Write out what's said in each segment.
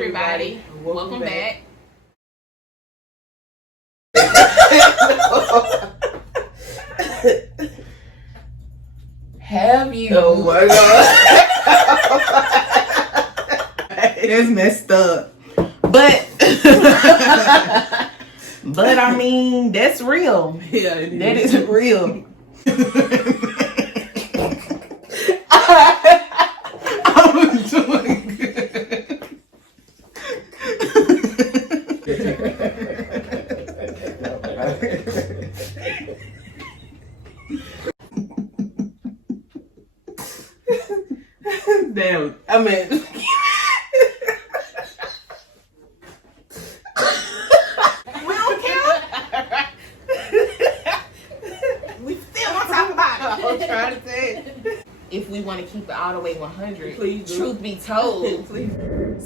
everybody. Welcome back. Have you? Oh my God. It's messed up. But I mean, that's real. Yeah, that is real. I'm doing good. Damn, I mean, We don't care. We still gonna talk about it. I'm trying to say. If we want to keep it all the way 100, Please do. truth be told. Please.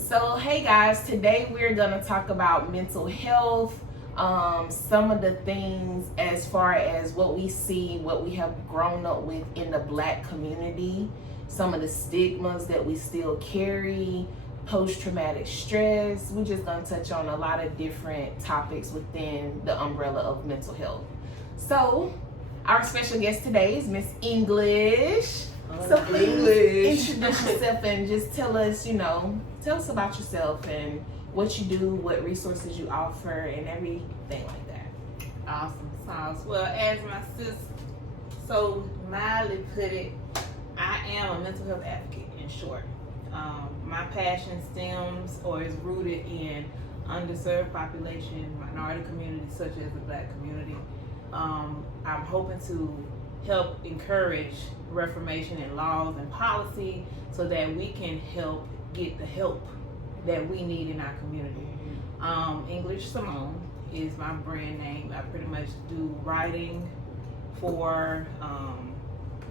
So, hey guys, today we're gonna talk about mental health. Some of the things as far as what we see, what we have grown up with in the Black community, some of the stigmas that we still carry, post-traumatic stress. We're just gonna touch on a lot of different topics within the umbrella of mental health. So, our special guest today is Miss English. So please introduce yourself and just tell us, tell us about yourself and what you do, what resources you offer, and everything like that. Awesome sauce. Well, as my sis so mildly put it, I am a mental health advocate in short. My passion stems or is rooted in underserved population, minority communities such as the Black community. I'm hoping to help encourage reformation in laws and policy so that we can help get the help that we need in our community. English Simone is my brand name. I pretty much do writing for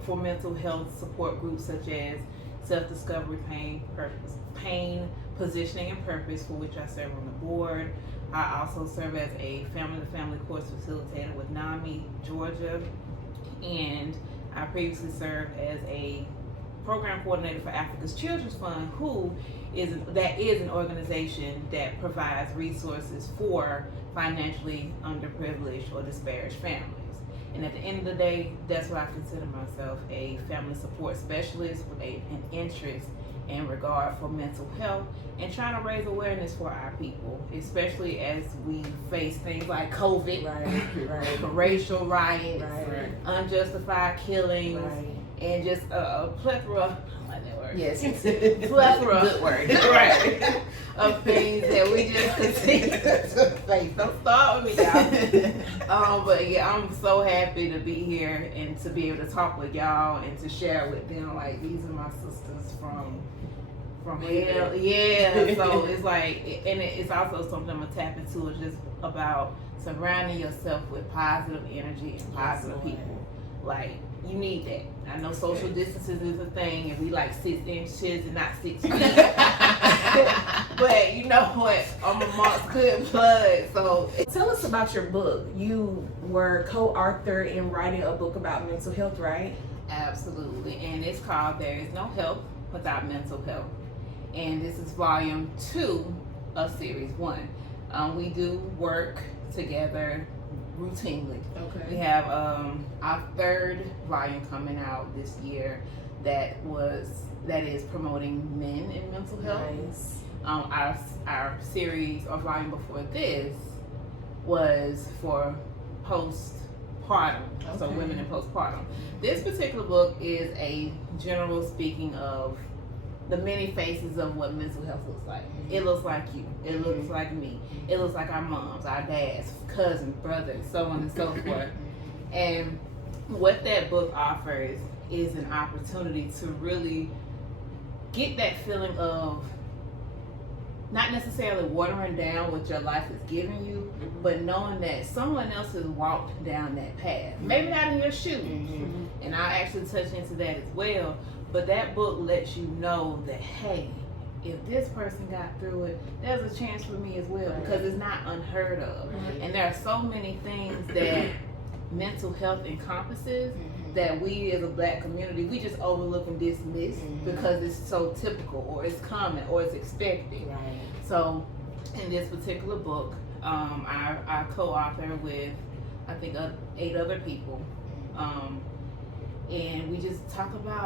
mental health support groups such as Self-Discovery, Pain, Positioning, and Purpose, for which I serve on the board. I also serve as a family-to-family course facilitator with NAMI, Georgia, and I previously served as a program coordinator for Africa's Children's Fund, that is an organization that provides resources for financially underprivileged or disparaged families. And at the end of the day, that's what I consider myself, a family support specialist with an interest and regard for mental health and trying to raise awareness for our people, especially as we face things like COVID, Right. racial riots, Right. unjustified killings, Right. and just a plethora, I like that word. Yes. Plethora. Good word. Right. Of things that we just continue to face. Don't start with me, y'all. But yeah, I'm so happy to be here and to be able to talk with y'all and to share with them, like, these are my sisters from hell. Yeah. So it's like, and it's also something I'm gonna tap into, is just about surrounding yourself with positive energy and positive people. Like, you need that. I know social distances is a thing, and we like 6 inches and not 6 feet. But you know what? I'm amongst good blood. So Tell us about your book. You were co-author in writing a book about mental health, right? absolutely, and it's called There Is No Help Without Mental Health, and this is volume 2 of series 1. We do work together routinely. Okay. We have our 3rd volume coming out this year that is promoting men in mental health. Nice. Our series or volume before this was for postpartum, so Okay. women in postpartum. This particular book is a general speaking of the many faces of what mental health looks like. It looks like you. It looks like me. It looks like our moms, our dads, cousins, brothers, so on and so forth. And what that book offers is an opportunity to really get that feeling of not necessarily watering down what your life is giving you, but knowing that someone else has walked down that path. Maybe not in your shoes. And I'll actually touch into that as well. But that book lets you know that, hey, if this person got through it, there's a chance for me as well, because it's not unheard of. And there are so many things that mental health encompasses that we as a black community, we just overlook and dismiss because it's so typical or it's common or it's expected. Right. So in this particular book, I co-author with, I think, 8 other people. And we just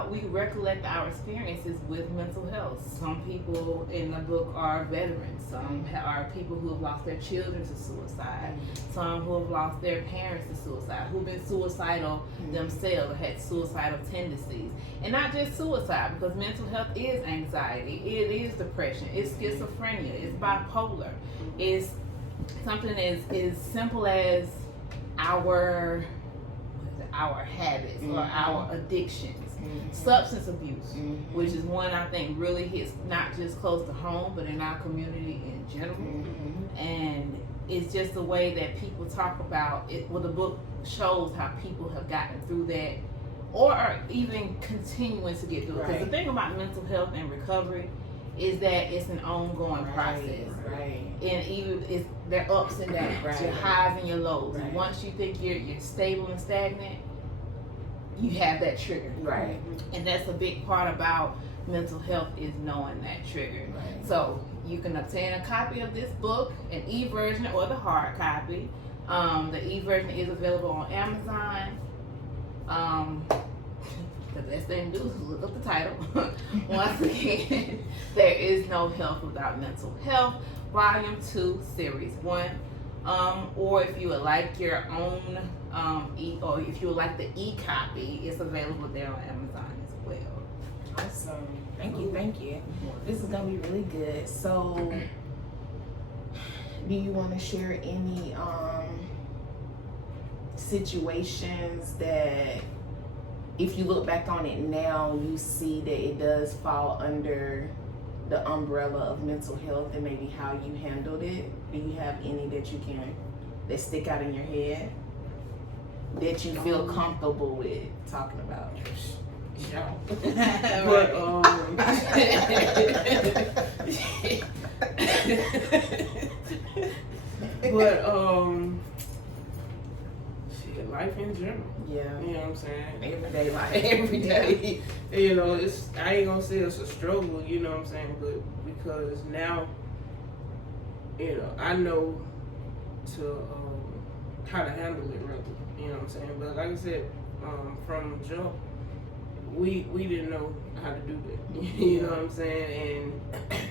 we recollect our experiences with mental health. Some people in the book are veterans. Some are people who have lost their children to suicide. Some who have lost their parents to suicide, who've been suicidal themselves, or had suicidal tendencies. And not just suicide, because mental health is anxiety, it is depression, it's schizophrenia, it's bipolar, it's something as simple as our habits or our addictions, substance abuse, which is one I think really hits not just close to home, but in our community in general. And it's just the way that people talk about it. Well, the book shows how people have gotten through that, or are even continuing to get through it. Because the thing about mental health and recovery is that it's an ongoing process. And even there are ups and downs, your highs and your lows. And once you think you're stable and stagnant, you have that trigger. And that's a big part about mental health, is knowing that trigger. So you can obtain a copy of this book, an e-version or the hard copy. The e-version is available on Amazon. The best thing to do is look up the title. Once again, There Is No Health Without Mental Health, Volume 2, Series 1. Or if you would like your own, or if you would like the e-copy, it's available there on Amazon as well. Awesome. Thank you. This is gonna be really good. So, do you want to share any situations that, if you look back on it now, you see that it does fall under the umbrella of mental health, and maybe how you handled it? Do you have any that stick out in your head that you feel comfortable with talking about? Shit, life in general. Yeah. You know what I'm saying? Everyday life. Every day. You know, I ain't gonna say it's a struggle, you know what I'm saying, but because now, you know, I know how to handle it, rather, you know what I'm saying. But like I said, from jump, we didn't know how to do that. You know what I'm saying? And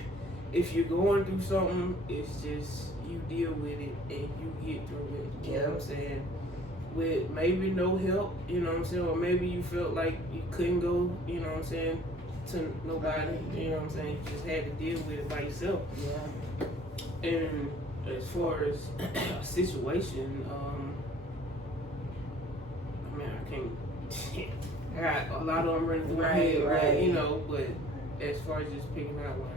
if you're going through something, it's just you deal with it and you get through it. You know what I'm saying? With maybe no help, you know what I'm saying, or maybe you felt like you couldn't go, you know what I'm saying, to nobody, you know what I'm saying, you just had to deal with it by yourself. And as far as a situation, I mean, I can't, I got a lot of them running through my head, but, you know, but as far as just picking out one,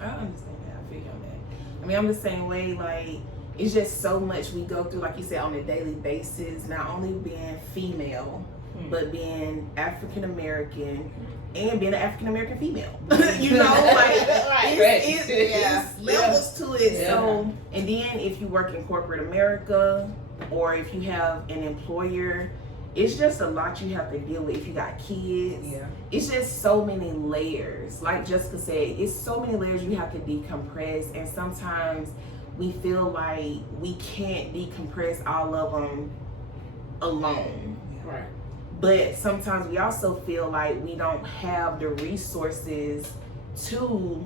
I understand that. I feel on that. I mean, I'm the same way. Like, it's just so much we go through, like you said, on a daily basis. Not only being female, but being African American and being an African American female. You know, like it's levels to it. So, and then if you work in corporate America, or if you have an employer, it's just a lot you have to deal with. If you got kids, it's just so many layers. Like Jessica said, it's so many layers you have to decompress, and sometimes we feel like we can't decompress all of them alone. But sometimes we also feel like we don't have the resources to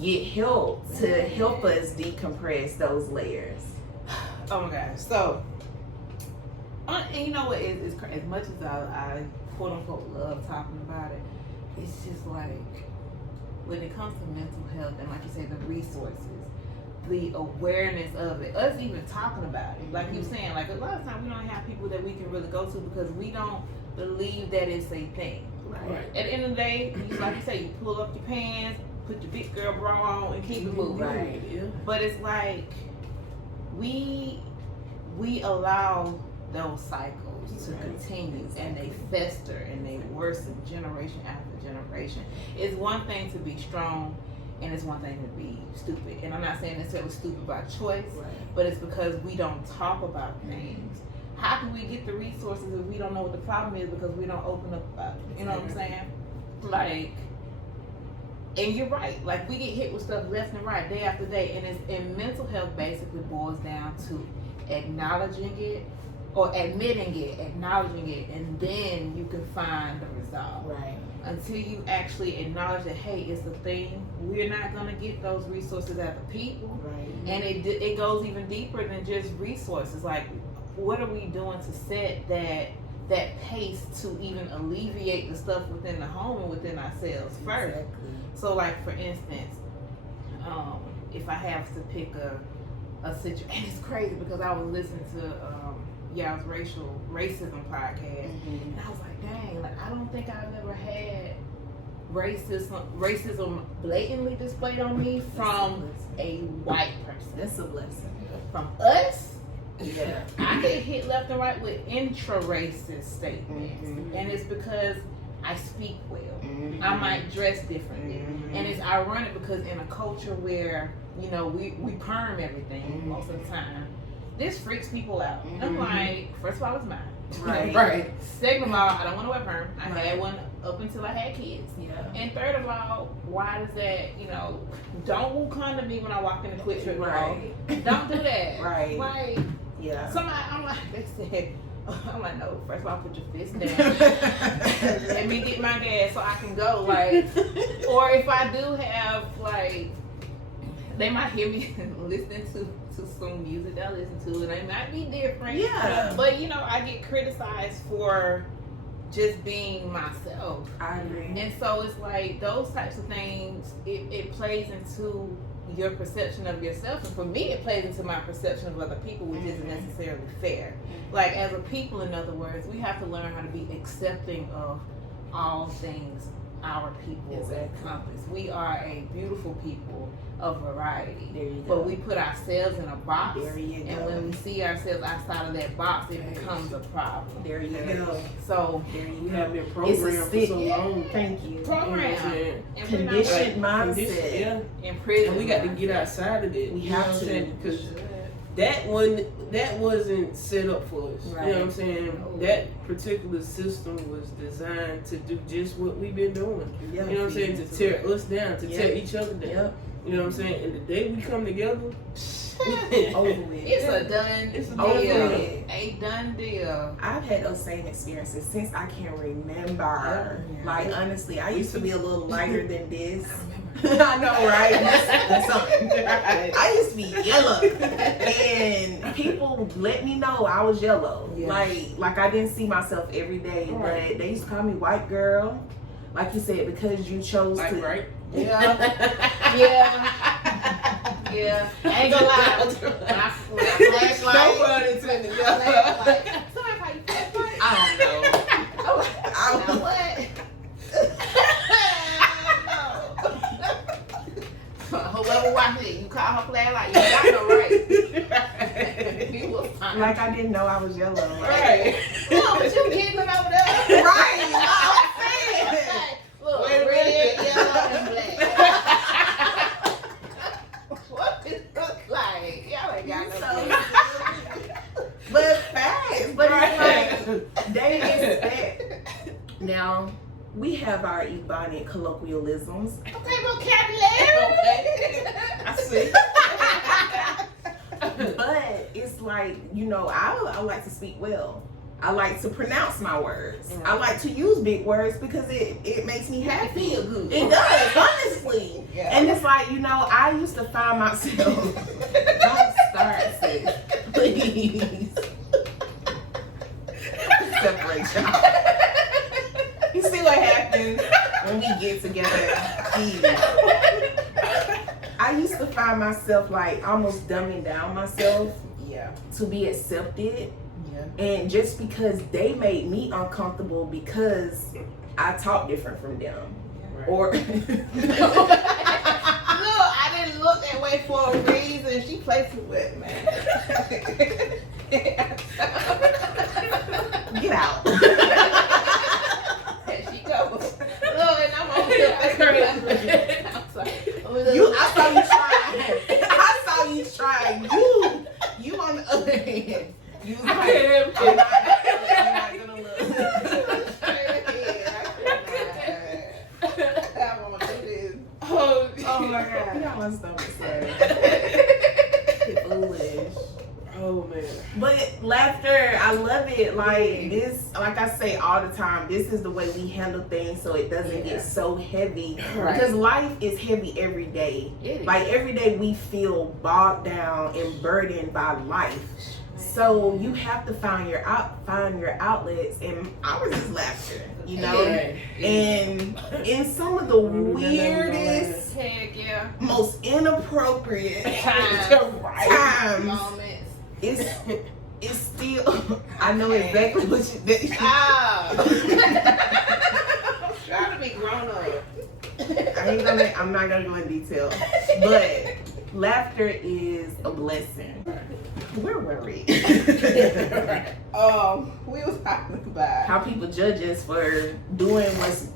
get help to help us decompress those layers. Oh my gosh. So, and you know what? It's as much as I quote unquote love talking about it, it's just like when it comes to mental health and, like you said, the resources, the awareness of it, us even talking about it, like you saying, like a lot of times we don't have people that we can really go to because we don't believe that it's a thing. At the end of the day, like you say, you pull up your pants, put your big girl bra on, and keep it moving. But it's like we allow those cycles to continue, and they fester and they worsen generation after generation. It's one thing to be strong, and it's one thing to be stupid. And I'm not saying necessarily stupid by choice, but it's because we don't talk about things. how can we get the resources if we don't know what the problem is because we don't open up about it? You know what I'm saying? Like, and you're right. Like, we get hit with stuff left and right, day after day, and mental health basically boils down to acknowledging it, or admitting it, acknowledging it, and then you can find the resolve. Right. Until you actually acknowledge that, hey, it's a thing, we're not going to get those resources as a people. Right. And it goes even deeper than just resources. Like, what are we doing to set that pace to even alleviate the stuff within the home and within ourselves first? Exactly. So, like, for instance, if I have to pick a situation, and it's crazy because I was listening to y'all's racism podcast, and I was like, dang, like, I don't think I've ever had racism blatantly displayed on me from a white person. That's a blessing. From us, Yeah. I get hit left and right with intra-racist statements, and it's because I speak well. I might dress differently, and it's ironic because in a culture where, you know, we perm everything most of the time, this freaks people out. I'm like, first of all, it's mine. Right. Second of all, I don't want to wear perm. I had one up until I had kids. Yeah. And third of all, why does that, you know, don't come to me when I walk in the quick trip. Right. Don't do that. Right. Like, Yeah. somebody, I'm like, they said, I'm like, no, first of all, put your fist down. Let me get my gas so I can go. Like, or if I do have, like, they might hear me listening to some music that I listen to, and they might be different. Yeah. But, you know, I get criticized for just being myself. I agree. And so it's like those types of things, it plays into your perception of yourself. And for me, it plays into my perception of other people, which isn't necessarily fair. Like, as a people, in other words, we have to learn how to be accepting of all things our people encompass. We are a beautiful people of variety. There you go. But we put ourselves in a box. There you go. And when we see ourselves outside of that box, it becomes a problem. There you go. So There you We go. have been programmed for so long. Thank you. program. And Conditioned mindset. Yeah. In prison. And we got to get outside of that. We You know have what I'm to. saying? Because that wasn't set up for us. Right. You know what I'm saying? That particular system was designed to do just what we've been doing. Yeah. You know what I'm saying? To tear us down, to tear each other down. Yep. You know what I'm saying? And the day we come together, Over with. It's a done It's a deal. done deal. A done deal. I've had those same experiences since I can remember. Yeah. Like, honestly, I used to be a little lighter than this. I remember. I know, right? That's something. I used to be yellow, and people let me know I was yellow. Yeah. Like I didn't see myself every day, Right. but they used to call me white girl. Like you said, because you chose like, to. right? Yeah. Yeah. I ain't gonna lie. When I flashlight. No pun intended. Flashlight. Somebody call you flashlight? I don't know. Now what? Whoever watching it, you call her flashlight, you got no right. You was fine. Like I didn't know I was yellow. Right. No, but you kidding over there. Right. I'm saying. Look, Wait a red, minute. yellow, and black. What does it look like? Y'all ain't got no clue. But fast. But Right. it's like they expect. Now we have our Ebonic colloquialisms. Okay, vocabulary. Okay. I see. But it's like, you know, I like to speak well. I like to pronounce my words. I like to use big words because it makes me happy. feel good. It does, honestly. Yeah. And it's like, you know, I used to find myself. Don't start, sis. Please. Separate y'all. You see what happens when we get together? I used to find myself like almost dumbing down myself Yeah. to be accepted. Yeah. And just because they made me uncomfortable because I talk different from them. Right. Or Look, I didn't look that way for a reason. She plays too wet, man. get out. There she goes. Look, and I'm over here. I'm sorry. I saw you try. You on the other hand. You was I like, can't I'm not gonna look. I want to do this. Oh, Oh my god. You got my stomach sorry. Foolish. Oh man. But laughter, I love it. Like this, like I say all the time, this is the way we handle things so it doesn't get so heavy. Right. Because life is heavy every day. It is. Like every day we feel bogged down and burdened by life. So you have to find your outlets, and ours is laughter, you know. Yeah. And in some of the weirdest, Heck yeah. most inappropriate Times. times, Moments. it's still. I know exactly what you did. I'm trying to be grown up. I'm not gonna go in detail, but laughter is a blessing. Where were we? We was talking about How people judge us for doing what's,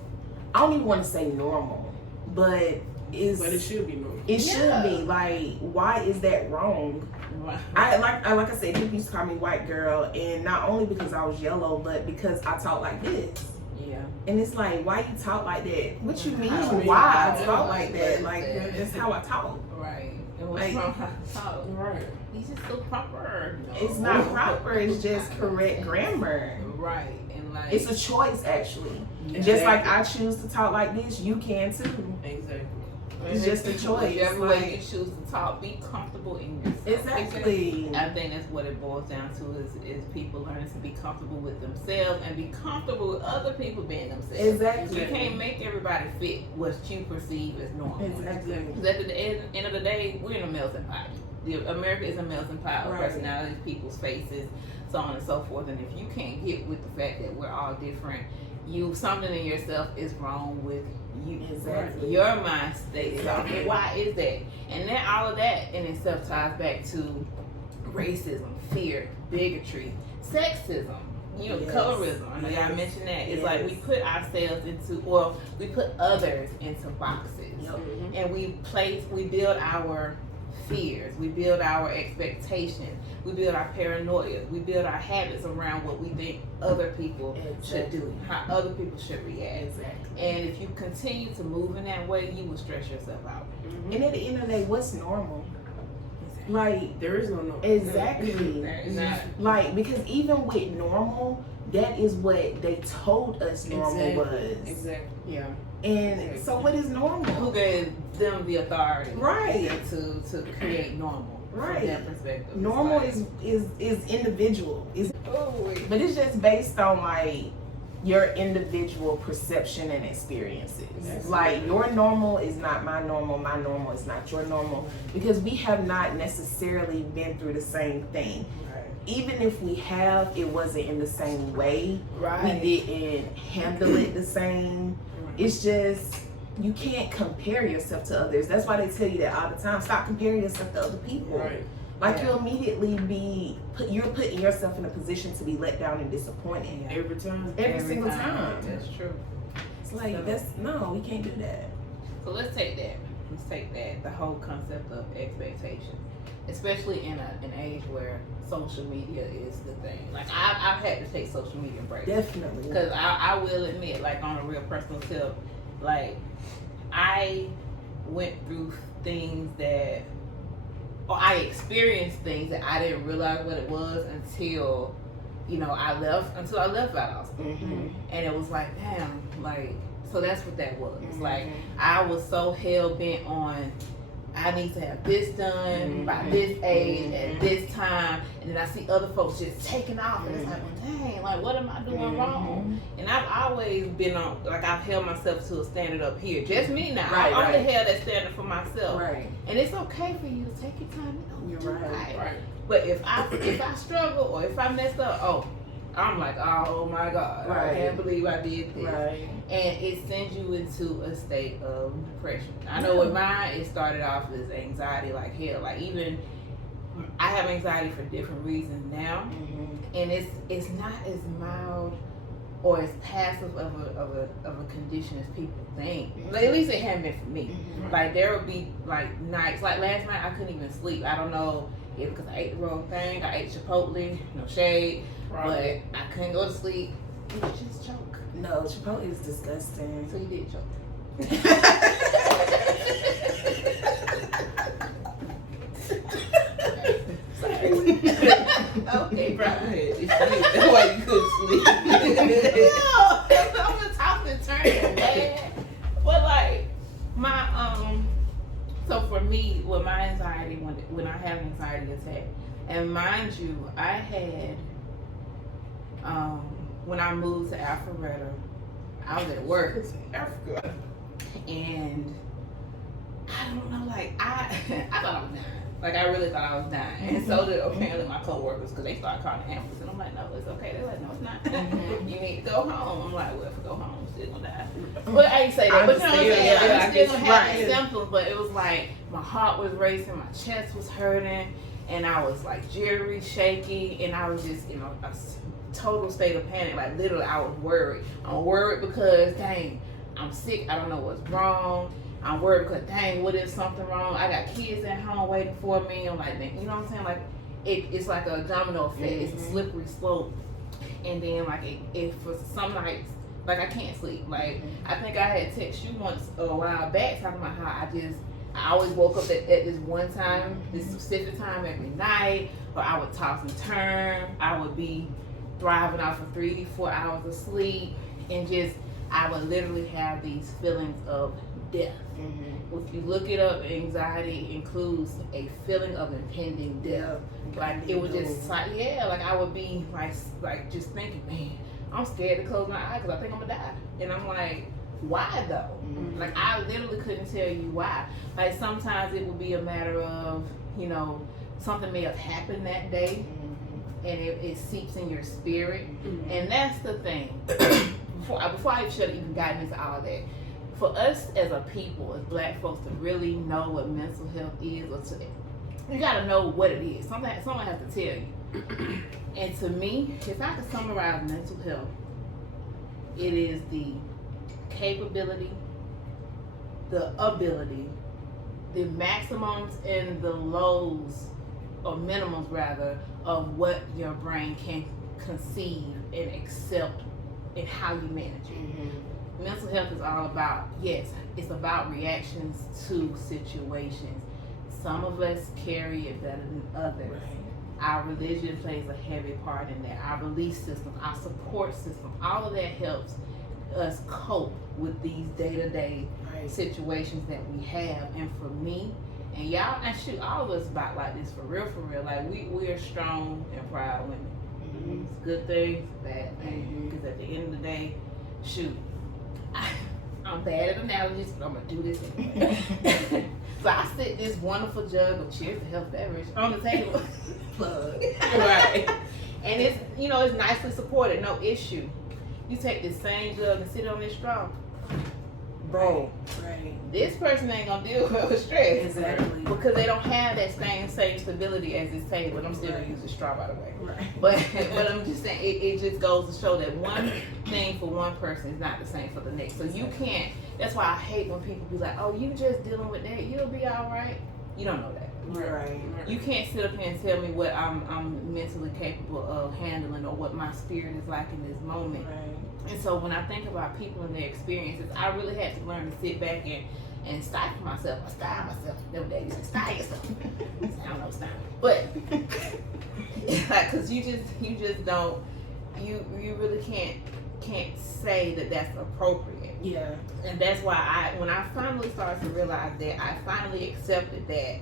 I don't even want to say normal, but But it should be normal. it should be. Like, why is that wrong? Like I said, people used to call me white girl, and not only because I was yellow, but because I talk like this. Yeah. And it's like, why you talk like that? What you mean? How do you Why I talk talk like like that? that? Like, that's how I talk. Right. And what's Like- wrong? How to talk? Right. He's just so proper. It's not proper. It's just correct grammar. Right. And like It's a choice, actually. Yeah. Just like I choose to talk like this, you can too. Exactly. It's just a choice. Whichever way you Like, choose to talk, be comfortable in yourself. exactly. I think that's what it boils down to is people learning to be comfortable with themselves and be comfortable with other people being themselves. Exactly. You can't make everybody fit what you perceive as normal. Exactly. Because at the end of the day, we're in a melting pot. America is a melting pot of Right. personalities, people's faces, so on and so forth. And if you can't get with the fact that we're all different, something in yourself is wrong with you. Exactly. Your mind state is off. Exactly. Why is that? And then all of that in itself ties back to racism, fear, bigotry, sexism, Yes. colorism. I know y'all Yes. mentioned that. It's Yes. like we put ourselves we put others into boxes. Yep. And we build our fears, we build our expectations, we build our paranoia, we build our habits around what we think other people should do, how other people should react. Exactly. And if you continue to move in that way, you will stress yourself out. And at the end of the day, what's normal? Like, There is no normal. exactly. There is not. Like, because even with normal, that is what they told us normal Exactly. was. Exactly. Yeah. And so what is Who normal? gave them the authority Right. to create normal Right. from their perspective? Normal It's is individual. like, But it's just based on like your individual perception and experiences. Yes. Like your normal is not my normal is not your normal, because we have not necessarily been through the same thing. Right. Even if we have, it wasn't in the same way. right. We didn't handle it the same. It's just, you can't compare yourself to others. That's why they tell you that all the time. Stop comparing yourself to other people. Right. Like Yeah. you'll immediately you're putting yourself in a position to be let down and disappointed. Every time. Every single time. That's true. It's like, no, we can't do that. So let's take that. The whole concept of expectations, especially in an age where social media is the thing. Like I've had to take social media breaks. Definitely. Because I will admit, like on a real personal tip, like I went through things I experienced things that I didn't realize what it was until I left out Austin. Mm-hmm. And it was like, damn, like, so that's what that was. Mhm. Like, I was so hell bent on, I need to have this done by this age at this time, and then I see other folks just taking off, and it's like, well, dang, like, what am I doing wrong? And I've always been on, like, I've held myself to a standard up here. Just me now. Right, I only right. held that standard for myself. Right. And it's okay for you to take your time. You're right. Right. But if I struggle or if I messed up, I'm like, oh my God, I Right. can't believe I did this. Right. And it sends you into a state of depression. I know with mine, it started off as anxiety like hell. Like even, I have anxiety for different reasons now. Mm-hmm. And it's not as mild or as passive of a condition as people think. Like, at least it hadn't been for me. Mm-hmm. Like there would be like nights, like last night I couldn't even sleep. I don't know Either because I ate the wrong thing, I ate Chipotle, no shade, Right. but I couldn't go to sleep. It was just choke. No, Chipotle is disgusting. So you did choke. Okay, bro. That's why you couldn't sleep. No, I'm gonna talk to turn man. But like my so for me, with my anxiety, when I have an anxiety attack, and mind you, I had when I moved to Alpharetta, I was at work, Africa. and I don't know, like I thought I was dying. Like I really thought I was dying, and so did apparently my coworkers, because they started calling the ambulance, and I'm like, no, it's okay. They're like, no, it's not. You need to go home. I'm like, well, if I go home, I'm still gonna die. But I ain't say that. But you know what I'm saying? Yeah, I'm still gonna have right. the symptoms, but it was like my heart was racing, my chest was hurting, and I was like jittery, shaky, and I was just in a total state of panic. Like literally, I was worried. I'm worried because dang, I'm sick. I don't know what's wrong. I'm worried because dang, what is something wrong? I got kids at home waiting for me. I'm like, you know what I'm saying? Like it's like a domino effect. It's a slippery slope. And then like it for some nights, like I can't sleep. Like I think I had text you once a while back talking about how I always woke up at this one time, this specific time every night, or I would toss and turn. I would be thriving off of 3-4 hours of sleep, and just I would literally have these feelings of death. If you look it up, anxiety includes a feeling of impending death. Like it was just like like I would be like just thinking, man, I'm scared to close my eyes because I think I'm gonna die. And I'm like, why though? Like I literally couldn't tell you why. Like sometimes it would be a matter of, you know, something may have happened that day, and it seeps in your spirit. And that's the thing. Before I should have even gotten into all of that. For us as a people, as black folks, to really know what mental health is, you gotta know what it is. Someone has to tell you. And to me, if I could summarize mental health, it is the capability, the ability, the maximums and the lows, or minimums rather, of what your brain can conceive and accept and how you manage it. Mental health is all about, yes, it's about reactions to situations. Some of us carry it better than others. Our religion plays a heavy part in that. Our belief system, our support system, all of that helps us cope with these day-to-day situations that we have. And for me, and y'all, and shoot, all of us about like this for real. Like we are strong and proud women. It's good things, bad things. Because at the end of the day, shoot, I'm bad at analogies, but I'm gonna do this anyway. So I sit this wonderful jug of Cheers to Health beverage on the table. Plug. Right. And it's, you know, it's nicely supported, no issue. You take this same jug and sit on this straw. Bro, this person ain't gonna deal with stress. Exactly. Because they don't have that same stability as this table. And I'm still gonna use the straw, by the way. But I'm just saying, it just goes to show that one thing for one person is not the same for the next. So you can't, that's why I hate when people be like, oh, you just dealing with that, you'll be all right. You don't know that. You can't sit up here and tell me what I'm mentally capable of handling, or what my spirit is like in this moment. And so when I think about people and their experiences, I really had to learn to sit back and stifle myself. I style myself. Never that you say style yourself. I don't know style, but like, cause you just don't, you really can't say that that's appropriate. Yeah. And that's why when I finally started to realize that, I finally accepted that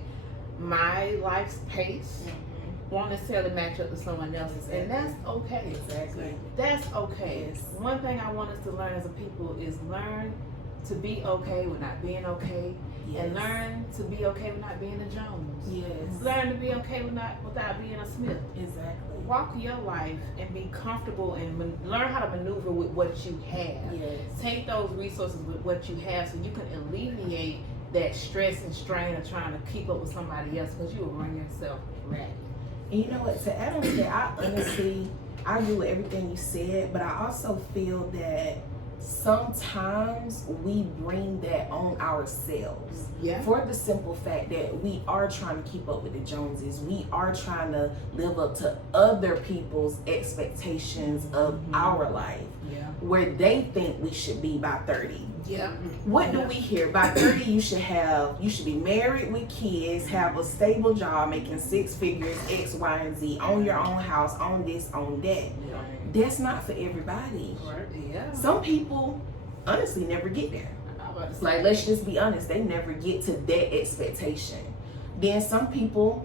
my life's pace won't necessarily match up to someone else's, and that's okay. That's okay. One thing I want us to learn as a people is learn to be okay with not being okay, and learn to be okay with not being a Jones. Learn to be okay without being a Smith. Walk your life and be comfortable, and learn how to maneuver with what you have. Take those resources with what you have, so you can alleviate that stress and strain of trying to keep up with somebody else, because you will run yourself ragged. And you know what, to add on to that, I honestly, I agree with everything you said, but I also feel that sometimes we bring that on ourselves. Yeah. For the simple fact that we are trying to keep up with the Joneses. We are trying to live up to other people's expectations of our life. Yeah. Where they think we should be by 30. Yeah. What do we hear? By 30 you should be married with kids, have a stable job, making 6 figures, X, Y, and Z, own your own house, own this, own that. Yeah. That's not for everybody. Right. Yeah. Some people honestly never get there. Like, let's just be honest, they never get to that expectation. Then some people,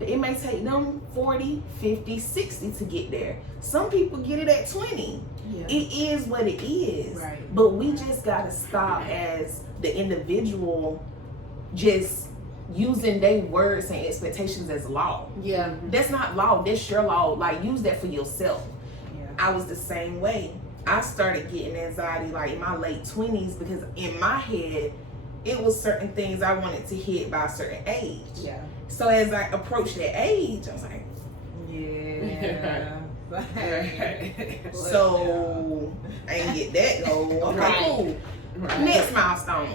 it may take them 40, 50, 60 to get there. Some people get it at 20. Yeah. It is what it is. Right. But we just gotta stop as the individual just using their words and expectations as law. Yeah. That's not law, that's your law. Like, use that for yourself. Yeah. I was the same way. I started getting anxiety like in my late 20s because in my head, it was certain things I wanted to hit by a certain age. Yeah. So as I approached that age, I was like, Yeah. so I ain't get that goal. Okay, Right. cool. Right. Next milestone.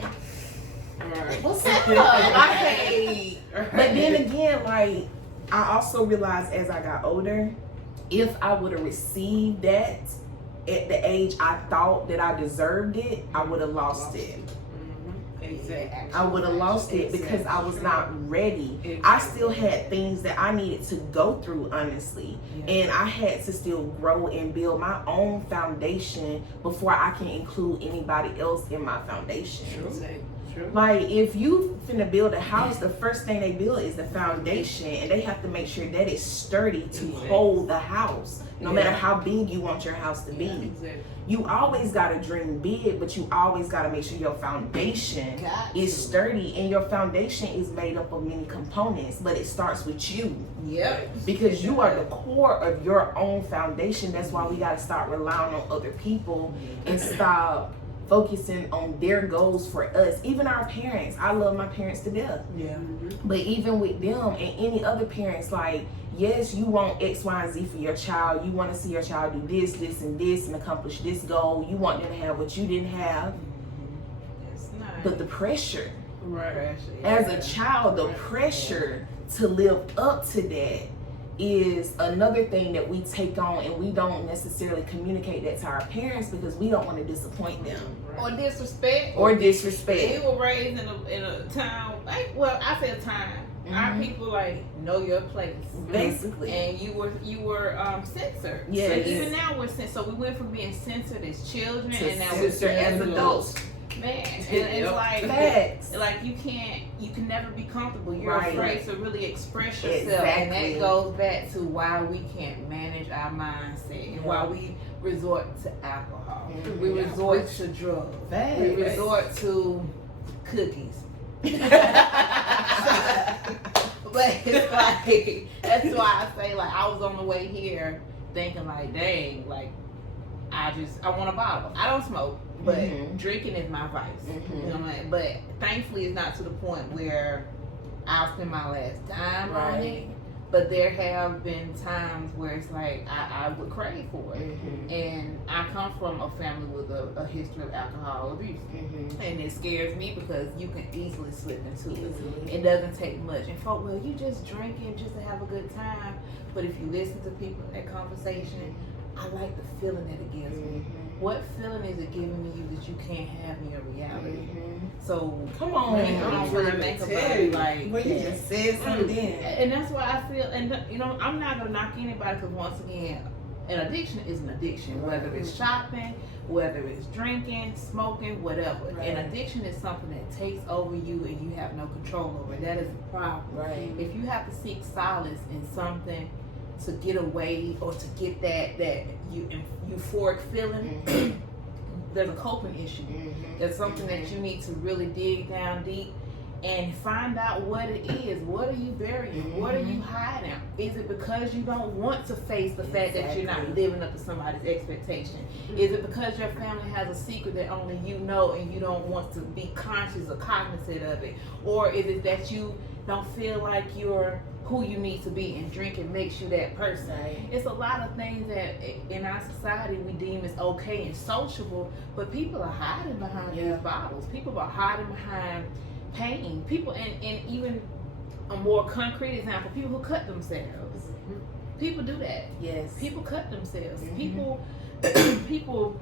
Right. What's up? Okay. But then again, like, I also realized as I got older, if I would have received that at the age I thought that I deserved it, I would have lost it. Exactly. I would have lost it because I was not ready. I still had things that I needed to go through, honestly. And I had to still grow and build my own foundation before I can include anybody else in my foundation. True. Like, if you finna build a house, the first thing they build is the foundation, and they have to make sure that it's sturdy to hold the house, no matter how big you want your house to be. Exactly. You always gotta dream big, but you always gotta make sure your foundation is sturdy, and your foundation is made up of many components, but it starts with you. Yep. Because you are the core of your own foundation. That's why we gotta start relying on other people and stop focusing on their goals for us. Even our parents. I love my parents to death. Yeah. But even with them and any other parents, like, yes, you want X, Y, and Z for your child. You want to see your child do this, this, and this, and accomplish this goal. You want them to have what you didn't have. That's nice. But the pressure, Right. as a child, the pressure to live up to that is another thing that we take on, and we don't necessarily communicate that to our parents because we don't want to disappoint them Or disrespect. or disrespect. We were raised in a town, like, well, I say a time. Our people like know your place, Basically. and you were censored. Yes. So even now we're censored. So we went from being censored as children, To and now we're censored as censored adults. Man, and it's like Facts. like you can never be comfortable. You're Right. afraid to really express yourself, and Exactly. that goes back to why we can't manage our mindset and why we resort to alcohol. Mhm. We Yeah. resort to drugs. Facts. We resort to cookies. But it's like, that's why I say, like, I was on the way here thinking like, dang, like, I want a bottle. I don't smoke, but Mhm. drinking is my vice. Mhm. You know what I mean? But thankfully it's not to the point where I'll spend my last dime on Right. it. But there have been times where it's like I would crave for it. Mhm. And I come from a family with a history of alcohol abuse. Mhm. And it scares me because you can easily slip into it. Easily. It doesn't take much. And folk, well, you just drinking just to have a good time. But if you listen to people in that conversation, I like the feeling that it gives me. Mhm. What feeling is it giving you that you can't have in your reality? Mhm. So Come on, I don't really think about it like Well, you just said something. and that's why I feel, and you know, I'm not gonna knock anybody because once again, an addiction is an addiction. Whether it's shopping, whether it's drinking, smoking, whatever. Right. An addiction is something that takes over you and you have no control over it. That is the problem. Right. If you have to seek solace in something to get away or to get that euphoric feeling, there's a coping issue. Mhm. There's something that you need to really dig down deep and find out what it is. What are you burying? What are you hiding? Is it because you don't want to face the fact that you're not Exactly. living up to somebody's expectation? Is it because your family has a secret that only you know and you don't want to be conscious or cognizant of it? Or is it that you don't feel like you're who you need to be, and drinking makes you that person. Right. It's a lot of things that in our society we deem as okay and sociable, but people are hiding behind Yeah. these bottles. People are hiding behind pain. People, and even a more concrete example, people who cut themselves. People do that. Yes. People cut themselves. Mhm. People.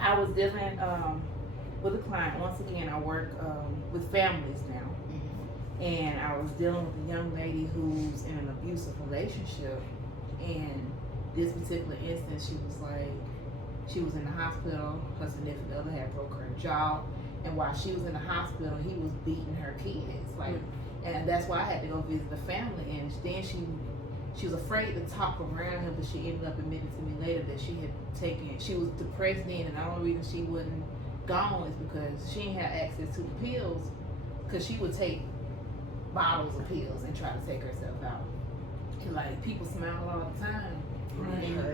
I was dealing with a client. Once again, I work with families now. And I was dealing with a young lady who's in an abusive relationship. And this particular instance, she was in the hospital. Her significant other had broke her jaw. And while she was in the hospital, he was beating her kids. And that's why I had to go visit the family. And then she was afraid to talk around him, but she ended up admitting to me later that she was depressed then. And the only reason she wasn't gone is because she didn't have access to the pills, because she would take bottles of pills and try to take herself out. And like, people smile all the time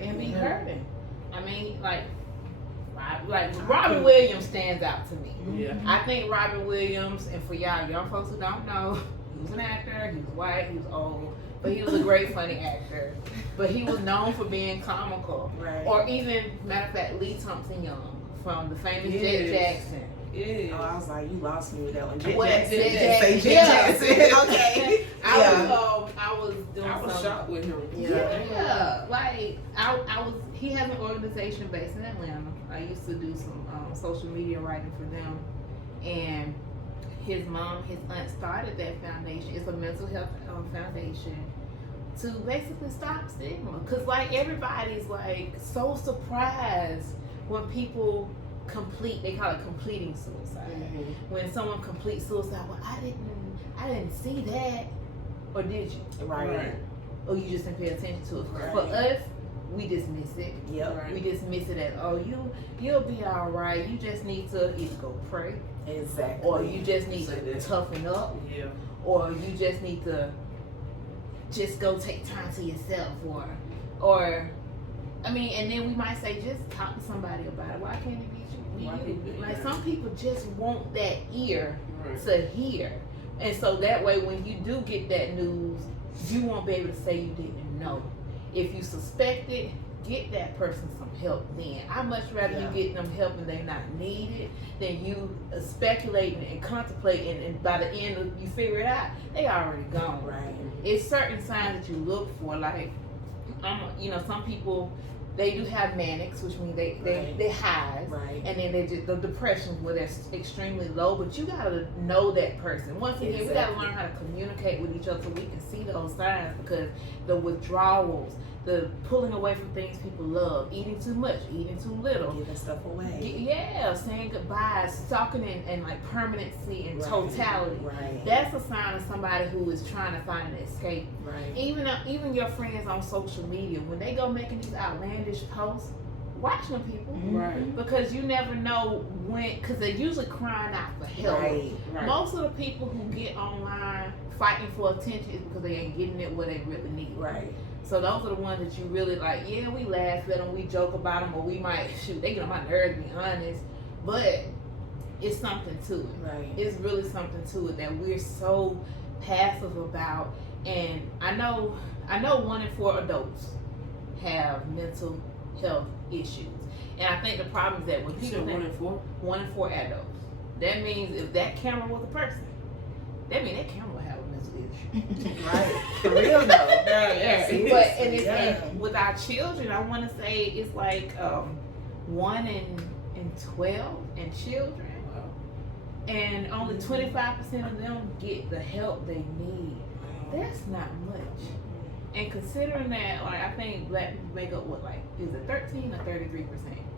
and be hurting. I mean, like Robin Williams stands out to me. Yeah. I think Robin Williams, and for y'all young folks who don't know, he was an actor, he was white, he was old, but he was a great funny actor. But he was known for being comical. Right. Or even, matter of fact, Lee Thompson Young from the famous Yes. Jet Jackson. Yeah. Oh, I was like, you lost me with that one. What? Jackson. Jet Say Jackson. Jet Jackson. Okay. I was doing I was something. shocked with him. Yeah, like I was. He has an organization based in Atlanta. I used to do some social media writing for them, and his aunt started that foundation. It's a mental health foundation to basically stop stigma. Cause like, everybody's like so surprised when people they call it completing suicide. When someone completes suicide, well, I didn't see that, or did you? Right. Or you just didn't pay attention to it. Right. For us, we dismiss it. Yep. Right. We dismiss it as, oh, you'll be all right. You just need to either go pray, Exactly. or you just need Say to that. toughen up, Yeah. or you just need to just go take time to yourself, or I mean, and then we might say, just talk to somebody about it. Why can't it be you? Why can't it be Like, you? some people just want that ear Right. to hear, and so that way, when you do get that news, you won't be able to say you didn't know. If you suspect it, get that person some help then. I much rather you get them help and they not need it than you speculating and contemplating, and by the end you figure it out, they already gone. Right. It's certain signs that you look for, like, some people, they do have manics, which means they hide. Right. And then they just, the depression where they're extremely low, but you gotta know that person. Once again, we gotta learn how to communicate with each other so we can see those signs, because the withdrawals, the pulling away from things people love, eating too much, eating too little, Giving stuff away. yeah, saying goodbyes, talking in like permanency and Right. totality. Right. That's a sign of somebody who is trying to find an escape. Right. Even your friends on social media, when they go making these outlandish posts, watch them, people. Right. Because you never know when, because they're usually crying out for help. Right. Right. Most of the people who get online fighting for attention is because they ain't getting it where they really need it. Right. So those are the ones that you really like, yeah, we laugh at them, we joke about them, or we might, they get on my nerves, to be honest. But it's something to it. Right. It's really something to it that we're so passive about. And I know 1 in 4 adults have mental health issues. And I think the problem is that when You people said think 1 in 4? 1 in 4 adults, that means if that camera was a person, that means that camera would have a mental issue. Right. For real though. Yeah. But and it's Yeah. and with our children, I want to say it's like 1 in 12 in children, and only 25% of them get the help they need. That's not much. And considering that, like, I think black people make up what, like, is it 13 or 33%?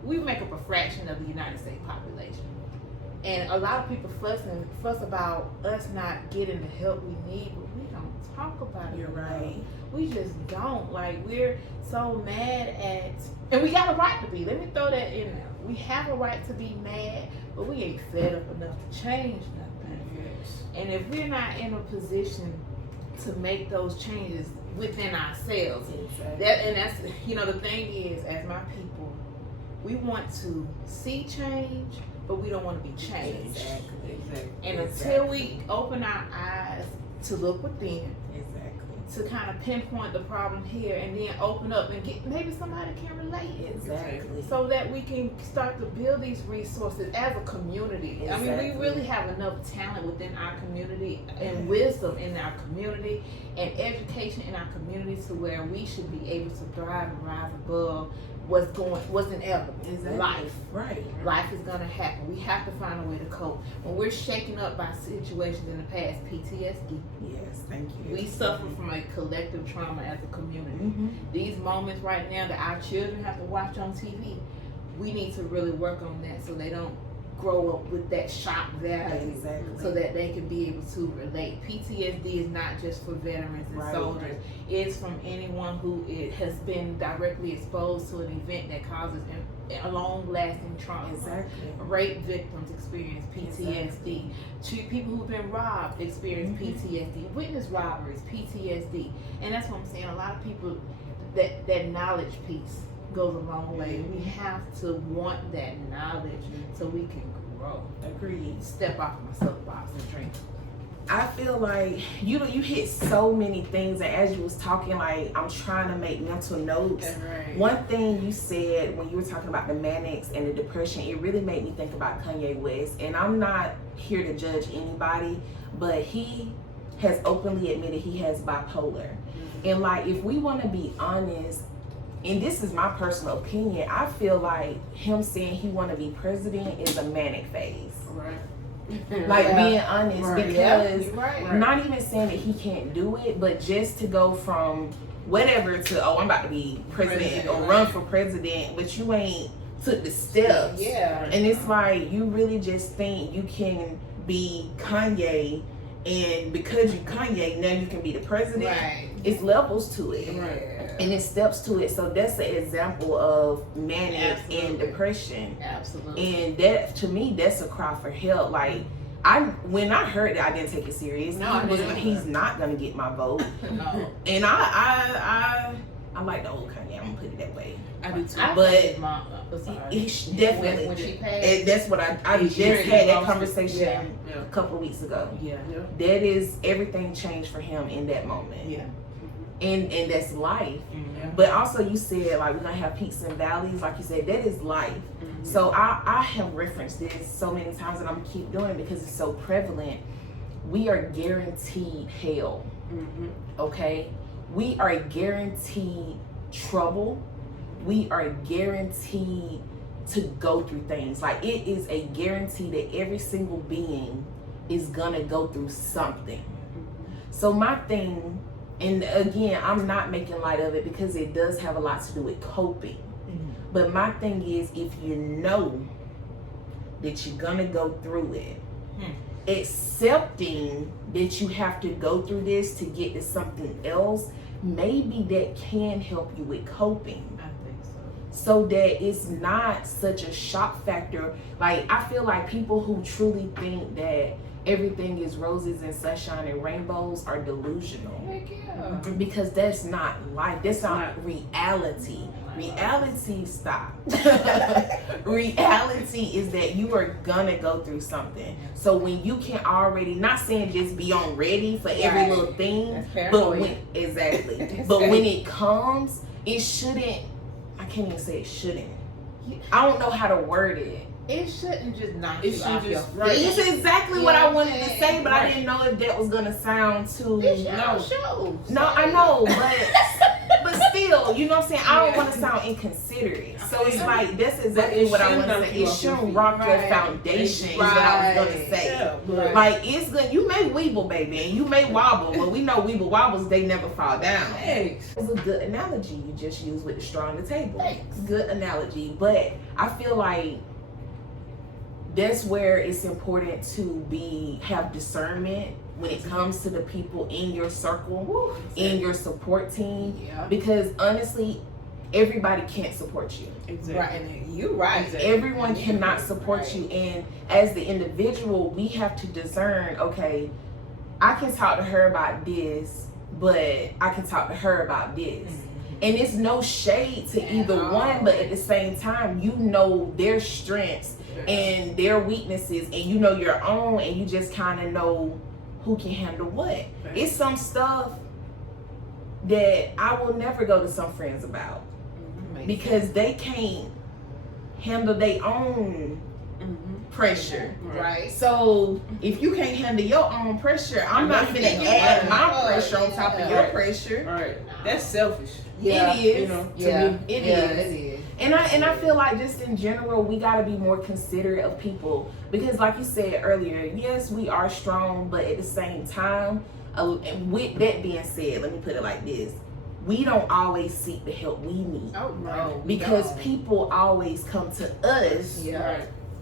We make up a fraction of the United States population. And a lot of people fuss about us not getting the help we need, but we don't talk about it. You're right. We just don't. Like, we're so mad at, and we got a right to be. Let me throw that in there. We have a right to be mad, but we ain't fed up enough to change nothing. Yes. And if we're not in a position to make those changes within ourselves, Exactly. that's the thing is, as my people, we want to see change, but we don't want to be changed. Exactly. Exactly. And until we open our eyes to look within, Exactly. to kind of pinpoint the problem here, and then open up and get maybe somebody can relate. Exactly. So that we can start to build these resources as a community. I mean, Exactly. we really have enough talent within our community and wisdom in our community and education in our community to where we should be able to thrive and rise above what's inevitable. Exactly. Life. Right. Life is gonna happen. We have to find a way to cope. When we're shaken up by situations in the past, PTSD, Yes. Thank you. we suffer from a collective trauma as a community. Mm-hmm. These moments right now that our children have to watch on TV, we need to really work on that so they don't grow up with that shock value, Exactly. so that they can be able to relate. PTSD is not just for veterans and Right. soldiers. It's from anyone who has been directly exposed to an event that causes a long-lasting trauma. Exactly. Rape victims experience PTSD. People who've been robbed experience PTSD. Witness robberies, PTSD. And that's what I'm saying. A lot of people, that knowledge piece goes a long way. We have to want that knowledge so we can grow. Agreed. Step off my soapbox and drink. I feel like you hit so many things, and as you was talking, like I'm trying to make mental notes. Right. One thing you said when you were talking about the manics and the depression, it really made me think about Kanye West. And I'm not here to judge anybody, but he has openly admitted he has bipolar. And like, if we want to be honest, and this is my personal opinion, I feel like him saying he want to be president is a manic phase. Right. Like, Yeah. being honest, Right. because You're right. Right. not even saying that he can't do it, but just to go from whatever to, oh, I'm about to be president or Right. run for president, but you ain't took the steps. Yeah. And it's like, you really just think you can be Kanye, and because you Kanye, now you can be the president. Right. It's levels to it. Right. And it's steps to it. So that's an example of manic and Absolutely. depression. Absolutely. And that, to me, that's a cry for help. Like, when I heard that, I didn't take it serious. No, I didn't. He's not gonna get my vote. No. And I like the old Kanye. I'm gonna put it that way. I do too. But Mom, sorry. Definitely. When she passed. And that's what I He just really had that lost it. conversation Yeah. Yeah. a couple of weeks ago. Yeah. Yeah. That is, everything changed for him in that moment. Yeah. And that's life. Yeah. But also, you said, like, we're gonna have peaks and valleys. Like you said, that is life. Mhm. So I have referenced this so many times, and I'm gonna keep doing it because it's so prevalent. We are guaranteed hell. Mhm. Okay, we are guaranteed trouble. We are guaranteed to go through things. Like, it is a guarantee that every single being is gonna go through something. So my thing, and again, I'm not making light of it because it does have a lot to do with coping. But my thing is, if you know that you're gonna go through it, accepting that you have to go through this to get to something else, maybe that can help you with coping. I think so. So that it's not such a shock factor. Like, I feel like people who truly think that everything is roses and sunshine and rainbows are delusional. Heck yeah. Because that's not life. That's not not. reality. Reality, stop. Reality is that you are gonna go through something. So when you can already, not saying just be on ready for every Right. little thing, That's but paranoid. when, exactly. But when it comes, it shouldn't, I can't even say it shouldn't. I don't know how to word it. It shouldn't just knock It you should off your just- feet. right. It's exactly You what know I what wanted I'm to saying? say, but I Right. didn't know if that was gonna sound too. It's your No. show. No, I know, but still, you know what I'm saying? I don't want to sound inconsiderate. So it's like, that's exactly it what I shouldn't want to knock say. you It off your shouldn't feet. rock your Right. foundation, is what I was going to say. Yeah, but Like, it's good. You may weeble, baby, and you may wobble, but we know weeble wobbles, they never fall down. thanks. It's a good analogy you just used with the straw on the table. Thanks. Good analogy. But I feel like that's where it's important to have discernment when it comes to the people in your circle, in your support team. Yeah. Because honestly, everybody can't support you. Exactly. Right. And you're right. Exactly. Everyone cannot support Right. you. And as the individual, we have to discern, okay, I can talk to her about this, but I can talk to her about this. And it's no shade to either At one, all. but at the same time, you know their strengths and their weaknesses, and you know your own, and you just kind of know who can handle what. It's some stuff that I will never go to some friends about because they can't handle their own pressure. Right. So if you can't handle your own pressure, I'm not gonna add my pressure on top of your pressure. Right. That's selfish. Yeah. It is. You know, Yeah. To me, it Yeah, is. it is. And I feel like just in general, we gotta be more considerate of people because, like you said earlier, yes, we are strong, but at the same time, and with that being said, let me put it like this: we don't always seek the help we need Oh no. because people always come to us Yeah.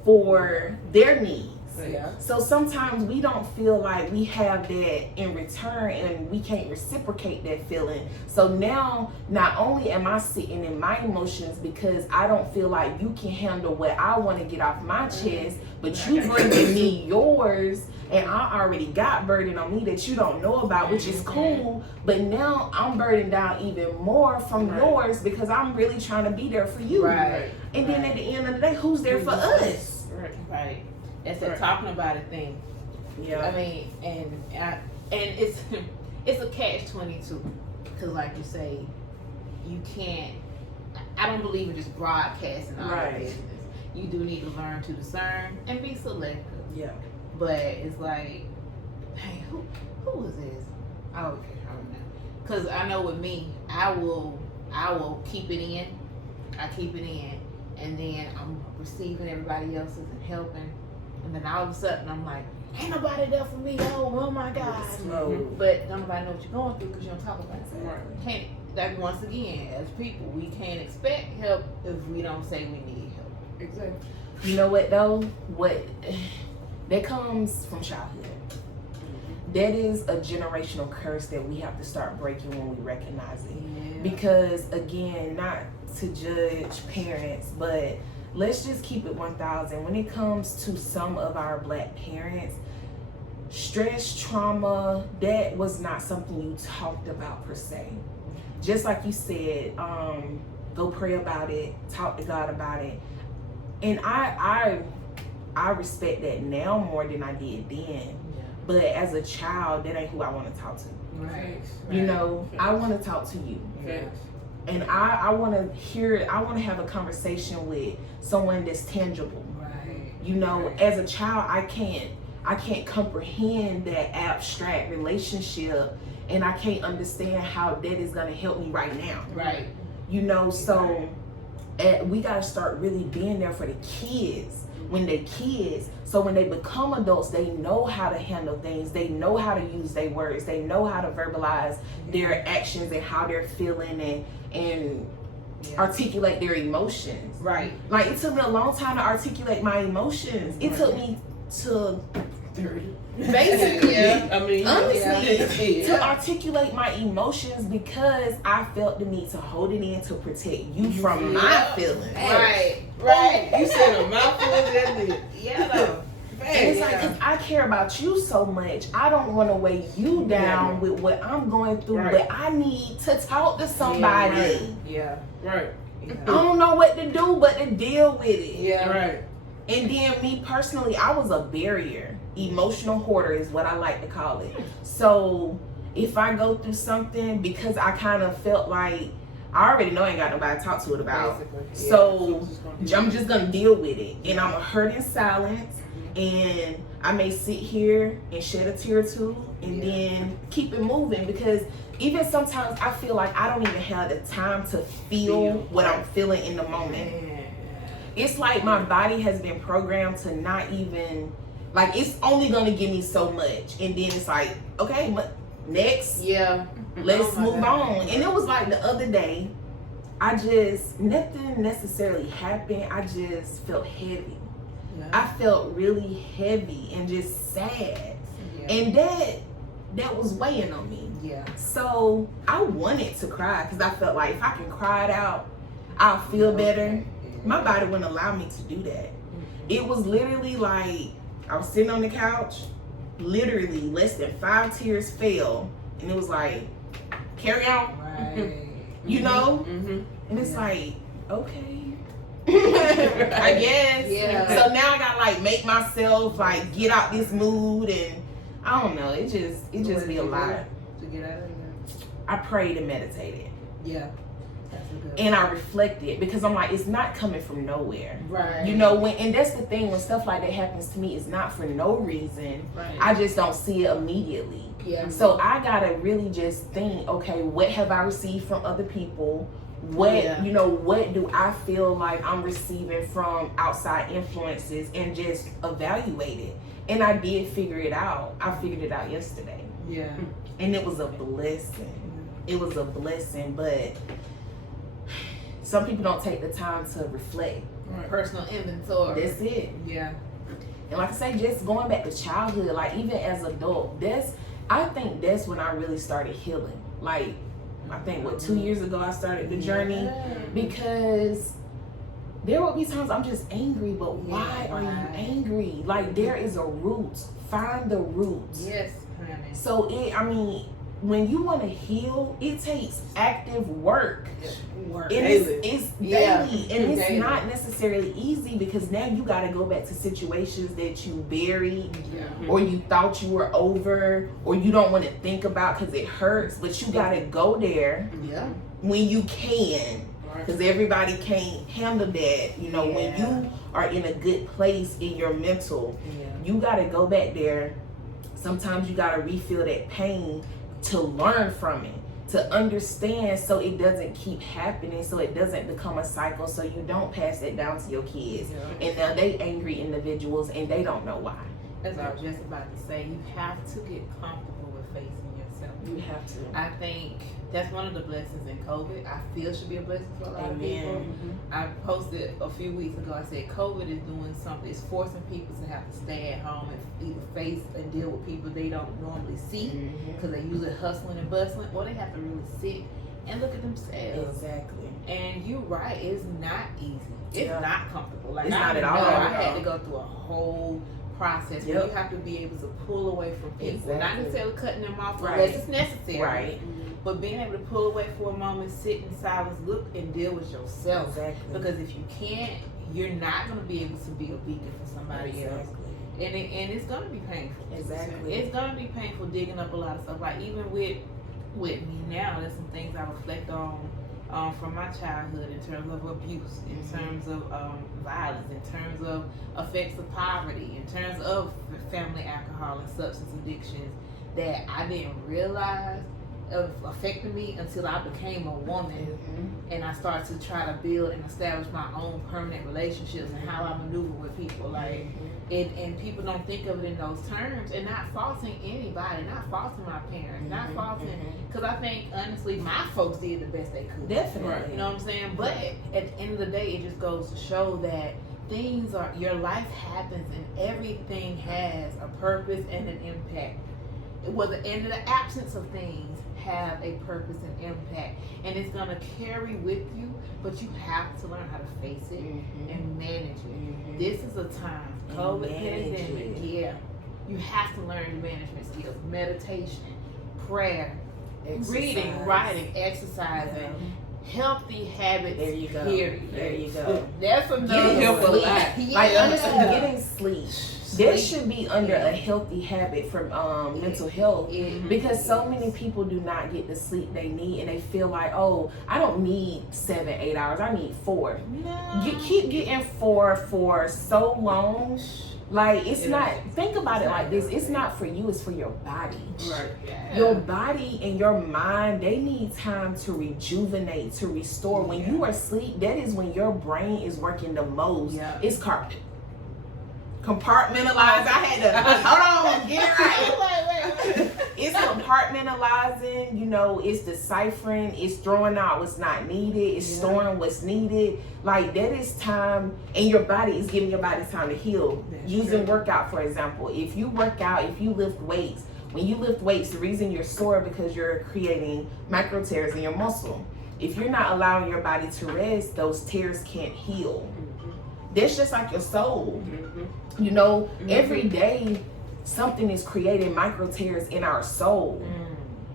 for their needs. Yeah. So sometimes we don't feel like we have that in return and we can't reciprocate that feeling. So now, not only am I sitting in my emotions because I don't feel like you can handle what I want to get off my chest, but you bringing me yours and I already got burden on me that you don't know about, which is cool. But now I'm burdened down even more from yours because I'm really trying to be there for you. Right. And then at the end of the day, who's there for us? Right. It's a talking about it thing. Yeah. I mean, and it's it's a catch-22 because, like you say, you can't. I don't believe in just broadcasting all Right. your business. You do need to learn to discern and be selective. Yeah. But it's like, hey, who is this? I don't know. Because I know with me, I will keep it in. I keep it in, and then I'm receiving everybody else's and helping. And then all of a sudden, I'm like, ain't nobody there for me. Oh my God. No. But don't nobody know what you're going through because you don't talk about it. Right. Can't, like, once again, as people, we can't expect help if we don't say we need help. Exactly. You know what though? What that comes from childhood. That is a generational curse that we have to start breaking when we recognize it. Yeah. Because again, not to judge parents, but let's just keep it 1,000. When it comes to some of our Black parents, stress, trauma, that was not something you talked about per se. Just like you said, go pray about it, talk to God about it. And I respect that now more than I did then. But as a child, that ain't who I want to talk to. Right. You know, I want to talk to you. Yeah. And I want to have a conversation with someone that's tangible. Right. You know, as a child, I can't comprehend that abstract relationship, and I can't understand how that is going to help me right now. Right. You know, so we got to start really being there for the kids when they're kids. So when they become adults, they know how to handle things. They know how to use their words. They know how to verbalize their actions and how they're feeling and articulate their emotions. Right. Like, it took me a long time to articulate my emotions. It took me to basically, Yeah. I mean, honestly, yeah. to articulate my emotions because I felt the need to hold it in to protect you from my feelings. Right. Right. You said a mouthful of that nigga. Yeah, though. And it's like, 'cause I care about you so much, I don't want to weigh you down with what I'm going through, but I need to talk to somebody. Yeah. Right. I don't know what to do but to deal with it. Yeah. Right. And then me personally, I was a barrier. Emotional hoarder is what I like to call it. So if I go through something, because I kind of felt like I already know I ain't got nobody to talk to it about. Basically. So I'm just gonna deal with it. And I'm gonna hurt in silence. And I may sit here and shed a tear or two and then keep it moving, because even sometimes I feel like I don't even have the time to feel what I'm feeling in the moment. It's like my body has been programmed to not even, like, it's only gonna give me so much, and then it's like, okay, next, Yeah. let's Oh my move God. on. And it was like the other day, nothing necessarily happened. I just felt heavy. Yeah. I felt really heavy and just sad, Yeah. and that was weighing on me. Yeah. So I wanted to cry because I felt like if I can cry it out, I'll feel better. My body wouldn't allow me to do that. It was literally like I was sitting on the couch, literally less than 5 tears fell, and it was like, carry on, Right. you know? Mm-hmm. And it's like, okay. I guess. Yeah. So now I gotta like make myself like get out this mood, and I don't know. It just be a lot. To get out of here. I prayed and meditated. Yeah. That's a good And I reflected because I'm like, it's not coming from nowhere. Right. You know, and that's the thing, when stuff like that happens to me, it's not for no reason. Right. I just don't see it immediately. Yeah. So I gotta really just think, okay, what have I received from other people? What you know, what do I feel like I'm receiving from outside influences, and just evaluate it. And I did figure it out. I figured it out yesterday. Yeah. And it was a blessing. It was a blessing, but some people don't take the time to reflect. Personal inventory. That's it. Yeah. And like I say, just going back to childhood, like even as an adult, I think that's when I really started healing. Like, I think 2 years ago I started the journey, because there will be times I'm just angry, but why are you angry? Like, there is a root. Find the root. Yes, honey. So when you want to heal, it takes active work. Work. And Daily. it's Yeah. daily, and it's Daily. not necessarily easy, because now you got to go back to situations that you buried, Yeah. or you thought you were over, or you don't want to think about because it hurts, but you got to go there Yeah. when you can, because everybody can't handle that. You know, when you are in a good place in your mental, you got to go back there. Sometimes you got to refill that pain to learn from it, to understand, so it doesn't keep happening, so it doesn't become a cycle, so you don't pass it down to your kids. And now they angry individuals and they don't know why. As I was just about to say, you have to get comfortable with facing yourself. You have to. I think that's one of the blessings in COVID. I feel should be a blessing for a lot of people. Amen. I posted a few weeks ago, I said COVID is doing something. It's forcing people to have to stay at home and either face and deal with people they don't normally see, because they're usually hustling and bustling, or they have to really sit and look at themselves. Exactly. And you're right, it's not easy. It's not comfortable. Like, It's I not at know all. I had to go through a whole process where Yep. you have to be able to pull away from people. Not Exactly. necessarily cutting them off Right. unless it's necessary. Right. But being able to pull away for a moment, sit in silence, look and deal with yourself. Exactly. Because if you can't, you're not going to be able to be a beacon for somebody else. And it's going to be painful. Exactly. It's going to be painful digging up a lot of stuff. Like, even with me now, there's some things I reflect on from my childhood, in terms of abuse, in terms of violence, in terms of effects of poverty, in terms of family alcohol and substance addictions, that I didn't realize affected me until I became a woman, and I started to try to build and establish my own permanent relationships and how I maneuver with people. Like, and people don't think of it in those terms, and not faulting anybody, not faulting my parents, not faulting, because I think honestly my folks did the best they could. Definitely. You know what I'm saying? But at the end of the day, it just goes to show that your life happens, and everything has a purpose and an impact. In the absence of things, have a purpose and impact, and it's gonna carry with you, but you have to learn how to face it and manage it. This is a time, COVID pandemic, you have to learn your management skills, meditation, prayer, reading, writing, exercising, healthy habits. There you go. Period. There you go. That's another Getting help a sleep. lot. Like, honestly, getting sleep. That should be under a healthy habit for mental health, because so many people do not get the sleep they need, and they feel like, oh, I don't need 7-8 hours, I need 4. No. You keep getting 4 for so long. Like, it's not, think about it like this, it's not for you, it's for your body. Right. Your body and your mind, they need time to rejuvenate, to restore. When you are asleep, that is when your brain is working the most. It's compartmentalized. I had to hold on, get it right. It's compartmentalizing, you know, it's deciphering, it's throwing out what's not needed, it's storing what's needed. Like, that is time, and your body is giving your body time to heal. Using workout, for example. If you work out, if you lift weights, when you lift weights, the reason you're sore because you're creating micro tears in your muscle. If you're not allowing your body to rest, those tears can't heal. That's just like your soul. You know, every day something is creating micro tears in our soul.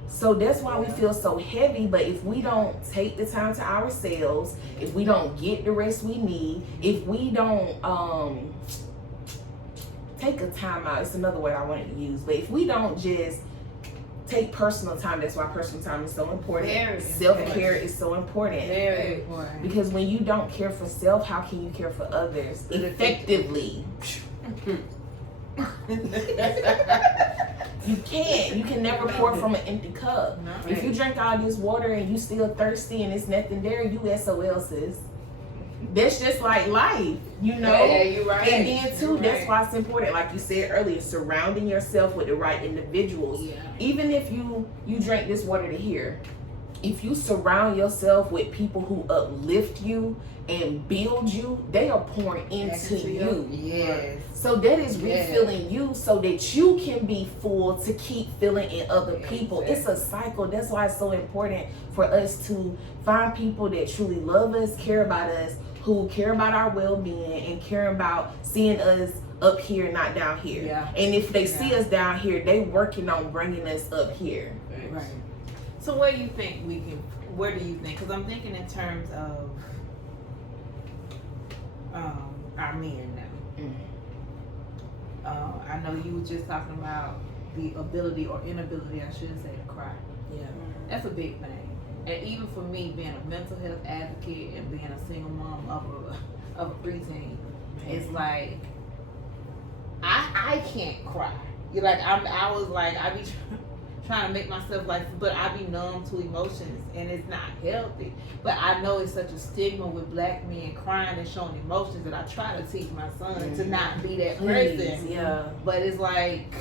So that's why we feel so heavy. But if we don't take the time to ourselves, if we don't get the rest we need, if we don't take a time out. It's another word I wanted to use, but if we don't just take personal time, that's why personal time is so important. Very Self-care is so important. Very important. Because when you don't care for self, how can you care for others effectively? You can't. You can never pour from an empty cup. No. If you drink all this water and you still thirsty and it's nothing there, you SOL, sis. That's just like life, you know? Yeah, you're right. And then too, You're that's right. why it's important, like you said earlier, surrounding yourself with the right individuals. Yeah. Even if you drink this water to here, if you surround yourself with people who uplift you and build you, they are pouring into you. Yes. So that is Yes. refilling you so that you can be full to keep filling in other people. It's a cycle. That's why it's so important for us to find people that truly love us, care about us, who care about our well-being and care about seeing us up here, not down here. Yeah. And if they see us down here, they working on bringing us up here. Right. So where do you think we can? Where do you think? Because I'm thinking in terms of our men now. I know you were just talking about the ability or inability, I should say, to cry. Yeah. That's a big thing. And even for me, being a mental health advocate and being a single mom of a preteen, it's like I can't cry. You're like I was like I be trying to make myself like, but I be numb to emotions and it's not healthy. But I know it's such a stigma with black men crying and showing emotions that I try to teach my son to not be that person. Yeah. But it's like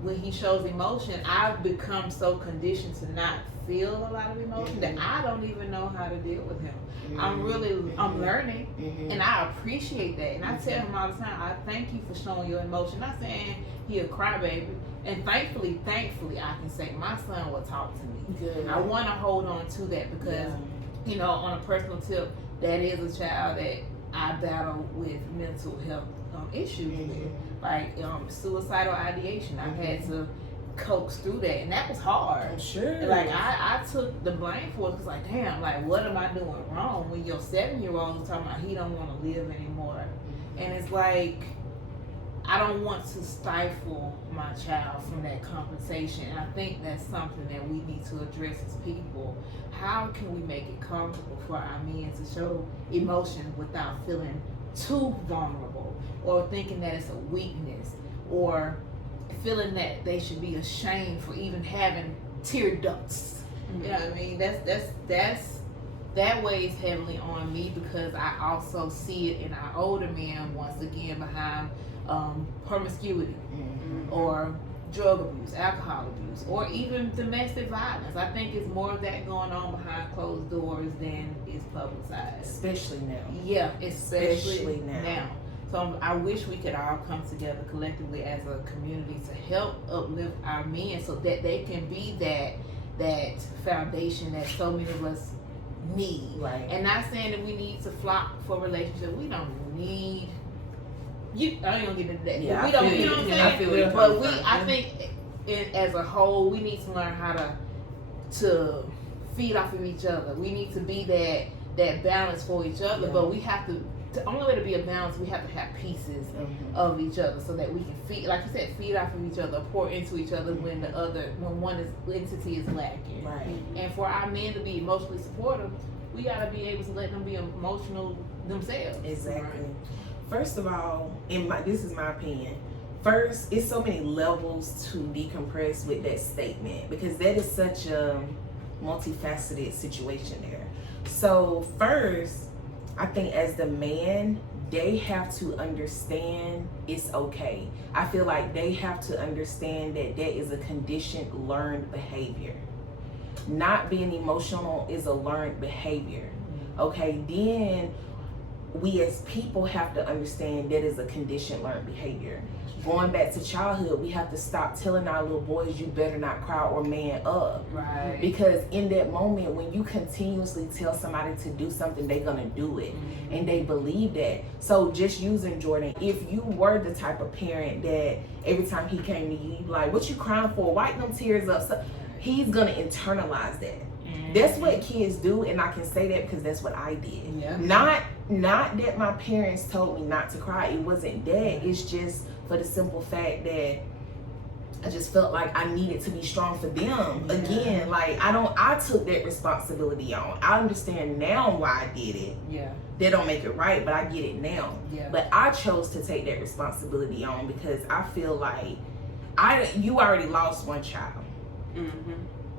when he shows emotion, I've become so conditioned to not feel a lot of emotion that I don't even know how to deal with him. I'm learning and I appreciate that. And I tell him all the time, I thank you for showing your emotion. Not saying he a crybaby. And thankfully, I can say my son will talk to me. Good. I want to hold on to that because, you know, on a personal tip, that is a child that I battle with mental health issues with, like suicidal ideation. I had to coax through that, and that was hard. Sure. Like I took the blame for it because, like, damn, like what am I doing wrong? When your 7-year-old is talking about he don't want to live anymore, and it's like I don't want to stifle my child from that compensation. And I think that's something that we need to address as people. How can we make it comfortable for our men to show emotion without feeling too vulnerable or thinking that it's a weakness or feeling that they should be ashamed for even having tear ducts? You know what I mean? That weighs heavily on me because I also see it in our older men once again behind promiscuity or drug abuse, alcohol abuse, or even domestic violence. I think it's more of that going on behind closed doors than is publicized. Especially now. Yeah, especially now. So I wish we could all come together collectively as a community to help uplift our men so that they can be that foundation that so many of us need. Right. And not saying that we need to flock for relationships. We don't need. I ain't gonna get into that. Yeah, We don't. I feel You know what I'm saying? you. But I think, as a whole, we need to learn how to feed off of each other. We need to be that balance for each other. But we have to. The only way to be a balance, we have to have pieces of each other so that we can feed, like you said, feed off of each other, pour into each other when one entity is lacking. Right. And for our men to be emotionally supportive, we gotta be able to let them be emotional themselves. Exactly. First of all, this is my opinion. First, it's so many levels to decompress with that statement because that is such a multifaceted situation there. So first, I think as the man, they have to understand it's okay. I feel like they have to understand that that is a conditioned, learned behavior. Not being emotional is a learned behavior. Okay, then we as people have to understand that is a conditioned, learned behavior. Going back to childhood, we have to stop telling our little boys, you better not cry or man up. Right. Because in that moment, when you continuously tell somebody to do something, they're gonna do it. And they believe that. So just using Jordan, if you were the type of parent that every time he came to you, you'd be like, what you crying for? Wipe them tears up. So he's gonna internalize that. That's what kids do, and I can say that because that's what I did. Yeah. Not that my parents told me not to cry. It wasn't that. It's just for the simple fact that I just felt like I needed to be strong for them. Yeah. Again, like I took that responsibility on. I understand now why I did it. Yeah. They don't make it right, but I get it now. Yeah. But I chose to take that responsibility on because I feel like you already lost one child. Mm-hmm.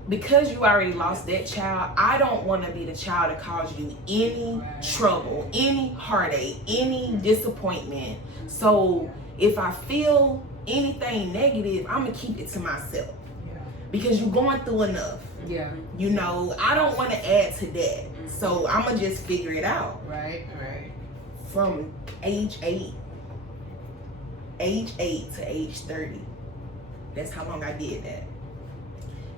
Because you already lost that child, I don't want to be the child that caused you any trouble, any heartache, any disappointment. So if I feel anything negative, I'm going to keep it to myself. Yeah. Because you're going through enough. Yeah. You know, I don't want to add to that. So I'm going to just figure it out. Right. From age 8 to age 30. That's how long I did that.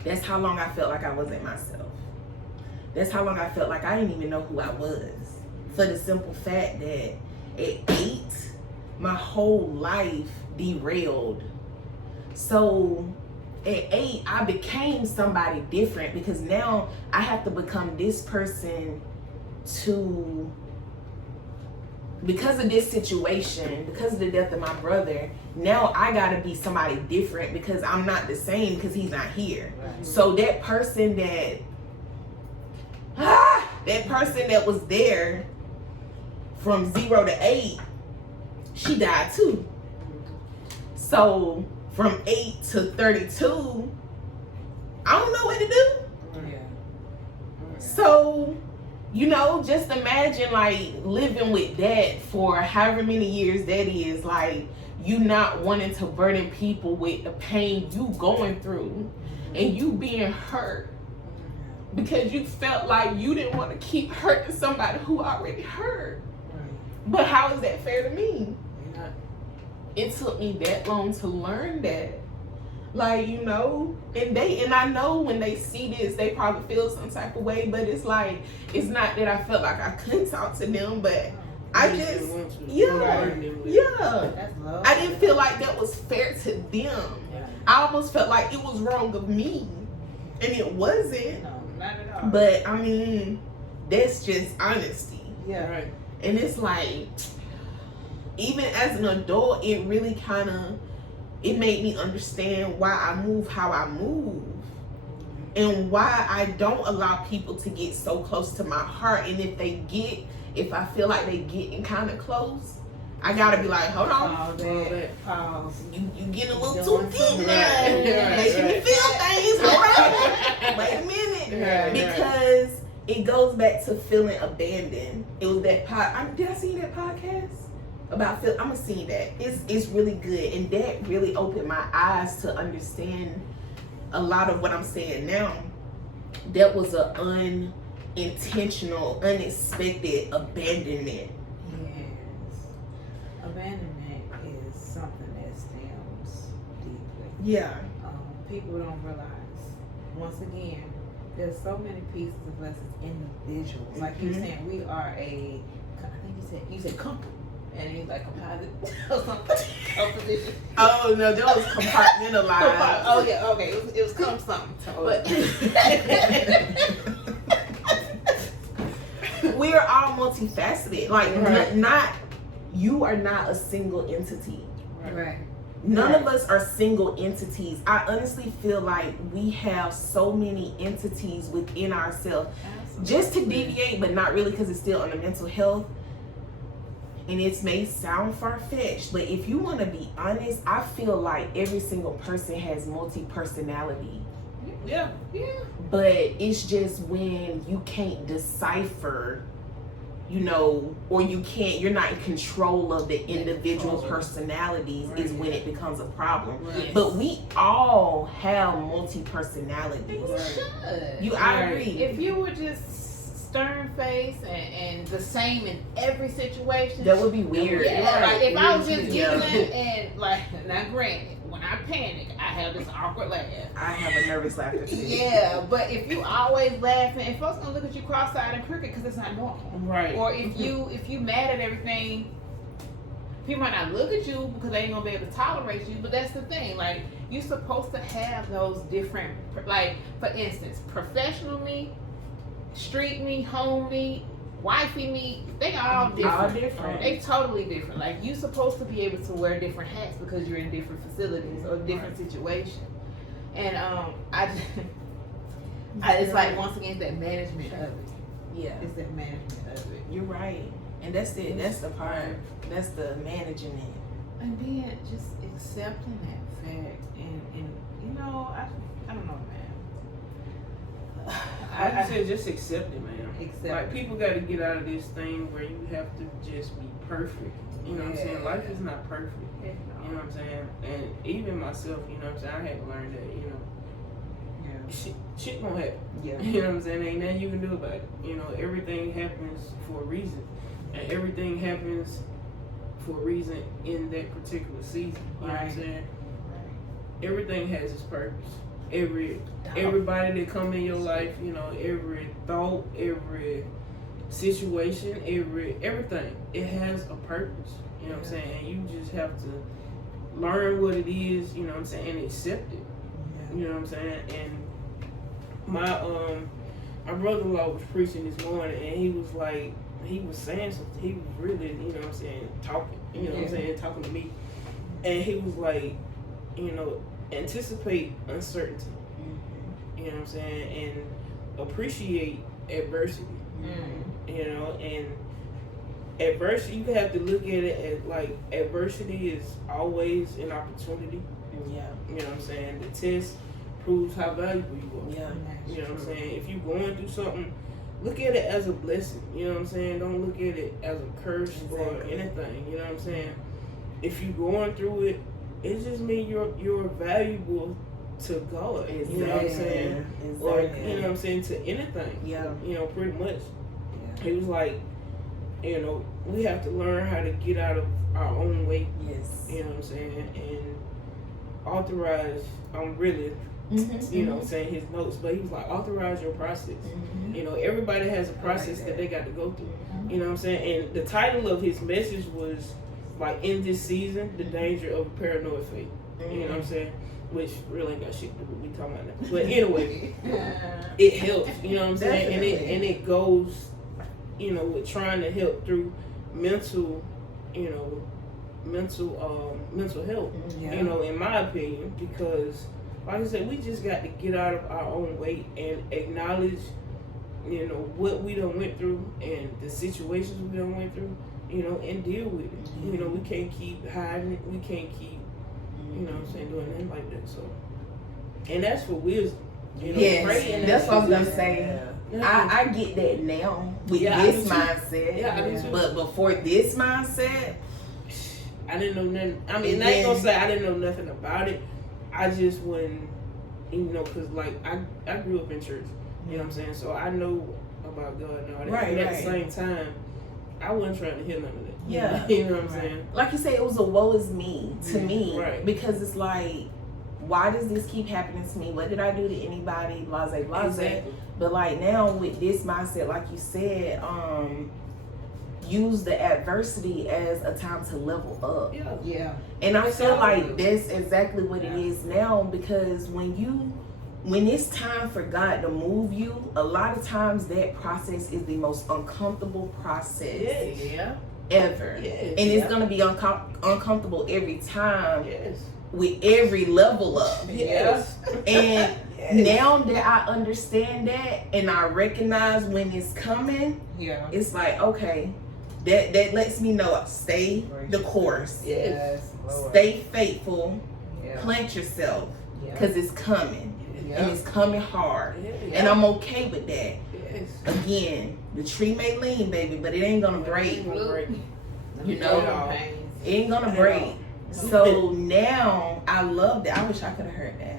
That's how long I felt like I wasn't myself. That's how long I felt like I didn't even know who I was. For the simple fact that at 8, my whole life derailed. So at 8, I became somebody different because now I have to become this person because of this situation, because of the death of my brother, now I gotta be somebody different because I'm not the same because he's not here. Right. So that person that was there from 0 to 8, she died too. So from 8 to 32, I don't know what to do. Yeah. So, you know, just imagine like living with that for however many years that is, like you not wanting to burden people with the pain you going through and you being hurt because you felt like you didn't want to keep hurting somebody who already hurt. But how is that fair to me? Yeah. It took me that long to learn that. Like, you know, and I know when they see this, they probably feel some type of way, but it's like, it's not that I felt like I couldn't talk to them, but I just, yeah. That's love. I didn't feel like that was fair to them. Yeah. I almost felt like it was wrong of me, and it wasn't. No, not at all. But, I mean, that's just honesty. Yeah. Right. And it's like, even as an adult, it really kind of, it made me understand why I move how I move and why I don't allow people to get so close to my heart. And if I feel like they getting kind of close, I gotta be like, hold on, Pause. you getting a little Doing too deep something now. right. Making me feel things. Hold on. Wait a minute. Right. Because it goes back to feeling abandoned. It was that did I see that podcast? I'm gonna see that. It's really good, and that really opened my eyes to understand a lot of what I'm saying now. That was an unintentional, unexpected abandonment. Yes. Abandonment is something that stems deeply. Yeah. People don't realize. Once again, there's so many pieces of us as individuals. Like you're saying, we are I think you said couple. And he's like composite or something. Composition. Oh no, that was compartmentalized. Oh yeah, okay. It was something. But we are all multifaceted. Like Right. not you are not a single entity. right. None of us are single entities. I honestly feel like we have so many entities within ourselves. Just to deviate, but not really, because it's still under mental health. And it may sound far-fetched, but if you want to be honest, I feel like every single person has multi-personality. Yeah. But it's just when you can't decipher, you know, or you're not in control of the individual personalities is when it becomes a problem. Right. But we all have multi-personalities. I agree. If you were just stern face and the same in every situation, That would be weird. yeah, like if I was just Yeah. giggling and like, now granted, when I panic, I have this awkward laugh. I have a nervous laughter too. Yeah, but if you always laughing, and folks gonna look at you cross-eyed and crooked because it's not normal. Right. Or if you mad at everything, people might not look at you because they ain't gonna be able to tolerate you. But that's the thing, like you're supposed to have those different, like for instance, professional me, street me, home me, wifey meet, they all different. All different. They totally different. Like you supposed to be able to wear different hats because you're in different facilities or different situations. And it's like once again that management of it. Yeah, It's that management of it. you're right. And that's it. That's the part. That's the managing it. And then just accepting that fact and you know, I don't know, man. I said just accept it, man. Accept Like it. people got to get out of this thing where you have to just be perfect. You know what I'm saying? Life is not perfect. Heck You know what I'm saying? And even myself, you know what I'm saying? I had to learn that, you know, shit gonna happen. Yeah. You know what I'm saying? Ain't nothing you can do about it. You know, everything happens for a reason. And everything happens for a reason in that particular season. You know what I'm saying? Everything has its purpose. Everybody that come in your life, you know, every thought, every situation, everything, it has a purpose. You know what I'm saying? And you just have to learn what it is, you know what I'm saying, and accept it. You know what I'm saying? And my brother-in-law was preaching this morning, and he was like, he was saying something. He was really, you know what I'm saying, talking. You know what I'm saying, talking to me. And he was like, you know, anticipate uncertainty. You know what I'm saying, and appreciate adversity. You know, and adversity, you have to look at it as like adversity is always an opportunity. Yeah. You know what I'm saying? The test proves how valuable you are. Yeah. You know what I'm saying? If you're going through something, look at it as a blessing. You know what I'm saying? Don't look at it as a curse or anything. You know what I'm saying? If you're going through it, it just means you're valuable to God. You know what I'm saying? Or you know what I'm saying, to anything. Yeah. You know, pretty much. He was like, you know, we have to learn how to get out of our own way. Yes. You know what I'm saying? And authorize, really, you know, saying his notes, but he was like, authorize your process. You know, everybody has a process that they got to go through. You know what I'm saying? And the title of his message was like, in this season, the danger of paranoid faith. You know what I'm saying? Which really ain't got shit to do with what we talking about now. But anyway, it helps, you know what I'm saying? And it goes, you know, with trying to help through mental, you know, mental health. You know, in my opinion, because like I said, we just got to get out of our own way and acknowledge, you know, what we done went through and the situations we done went through, you know, and deal with it. You know, we can't keep hiding it. We can't keep, you know what I'm saying, doing anything like that. So, and that's for wisdom. You know, Yes, that's what I was gonna say. I get that now with this mindset. Yeah, I do too. But before this mindset, I didn't know nothing. I mean, I ain't gonna say I didn't know nothing about it. I just wouldn't, you know, cause like I grew up in church. You know what I'm saying? So I know about God and all that. Right, but at the same time, I wasn't trying to hear none of that. Yeah. You know what I'm saying? like you said, it was a woe is me to me. Right. Because it's like, why does this keep happening to me? What did I do to anybody? Blase, blase. Exactly. But like now with this mindset, like you said, use the adversity as a time to level up. Yeah. And I feel like Absolutely. that's exactly what it is now, because when it's time for God to move you, a lot of times that process is the most uncomfortable process ever. Yes. And it's going to be uncomfortable every time Yes. with every level up. Yes. And now that I understand that and I recognize when it's coming, it's like, okay, that lets me know, stay the course. Yes. Stay faithful. Plant yourself, because it's coming. And it's coming hard. And I'm okay with that. Yes. Again, the tree may lean, baby, but it ain't gonna break. You know, it ain't gonna break. So now I love that. I wish I could have heard that.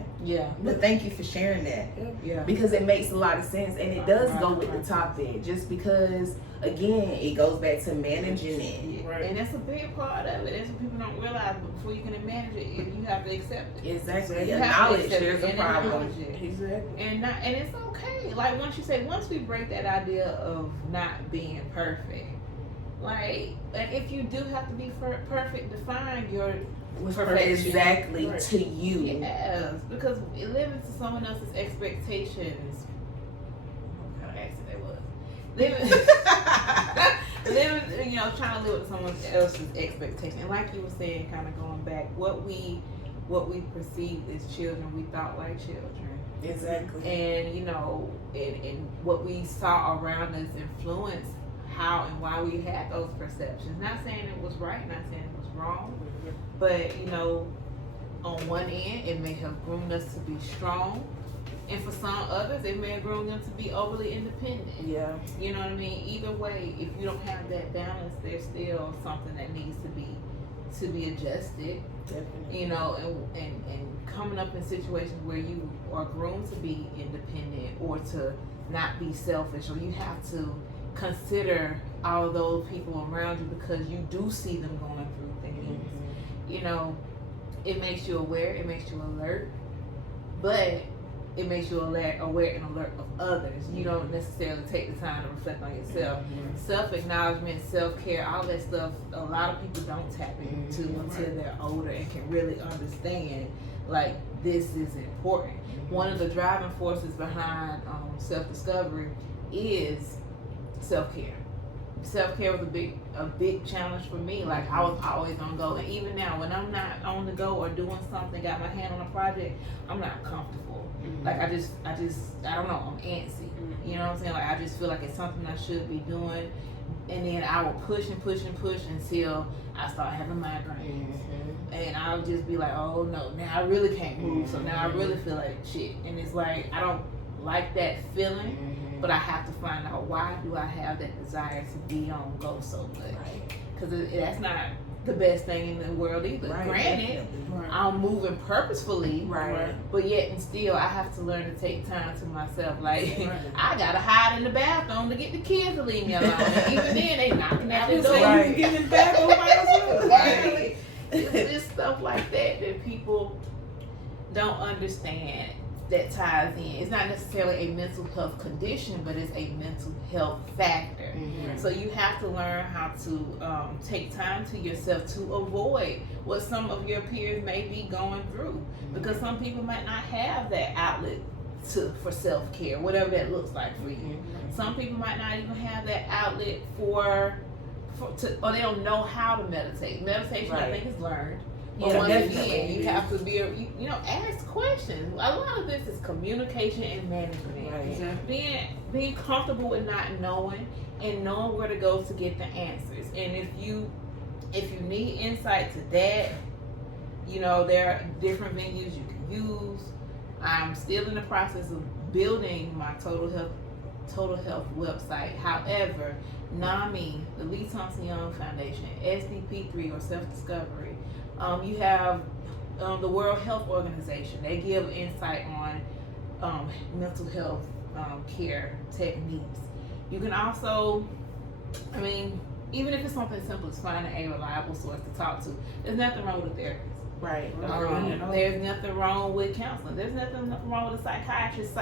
But thank you for sharing that. Because it makes a lot of sense, and it does go with the topic. Just because, again, it goes back to managing it. Right. And that's a big part of it. That's what people don't realize. But before you can manage it, you have to accept it. Exactly. You have to Acknowledge accept there's it a and problem. acknowledge it. Exactly. And it's okay. Like once we break that idea of not being perfect, like if you do have to be perfect, define your perfection. Exactly, Right. to you. Yes, because living to someone else's expectations. What kind of accent that was? living, you know, trying to live with someone else's expectation. And like you were saying, kind of going back, what we perceived as children, we thought like children. Exactly. And you know, and what we saw around us influenced how and why we had those perceptions. Not saying it was right, not saying it was wrong, but you know, on one end, it may have groomed us to be strong, and for some others, it may have groomed them to be overly independent. Yeah. You know what I mean? Either way, if you don't have that balance, there's still something that needs to be adjusted. Definitely. You know, and coming up in situations where you are groomed to be independent or to not be selfish, or you have to consider all those people around you because you do see them going through things. You know, it makes you aware, it makes you alert, but it makes you aware and alert of others. You don't necessarily take the time to reflect on yourself. Self-acknowledgement, self-care, all that stuff, a lot of people don't tap into until they're older and can really understand, like, this is important. One of the driving forces behind self-discovery is self-care. Self-care was a big challenge for me. Like, I was always on go, and even now when I'm not on the go or doing something, got my hand on a project, I'm not comfortable. Like, I don't know, I'm antsy. You know what I'm saying? Like, I just feel like it's something I should be doing, and then I will push and push and push until I start having migraines. And I'll just be like, oh no, now I really can't move, so now I really feel like shit. And it's like, I don't like that feeling. But I have to find out, why do I have that desire to be on go so much? Because that's not the best thing in the world either. Granted, I'm moving purposefully, but yet and still, I have to learn to take time to myself. Like, I gotta hide in the bathroom to get the kids to leave me alone. And even then, they knocking at the door. You can get in the bathroom by yourself. It's just stuff like that people don't understand. That ties in. It's not necessarily a mental health condition, but it's a mental health factor. So you have to learn how to take time to yourself to avoid what some of your peers may be going through, because some people might not have that outlet for self-care, whatever that looks like for you. Some people might not even have that outlet or they don't know how to meditate. Meditation, I think, is learned. But once again, you have to be, you know, ask questions. A lot of this is communication and management. Being comfortable with not knowing and knowing where to go to get the answers. And if you need insight to that, you know, there are different venues you can use. I'm still in the process of building my total health website. However, NAMI, the Lee Thompson Young Foundation, SDP3 or self-discovery. You have the World Health Organization. They give insight on mental health care techniques. You can also, I mean, even if it's something simple as finding a reliable source to talk to, there's nothing wrong with a therapist. There's nothing wrong with counseling. There's nothing wrong with a psychiatrist,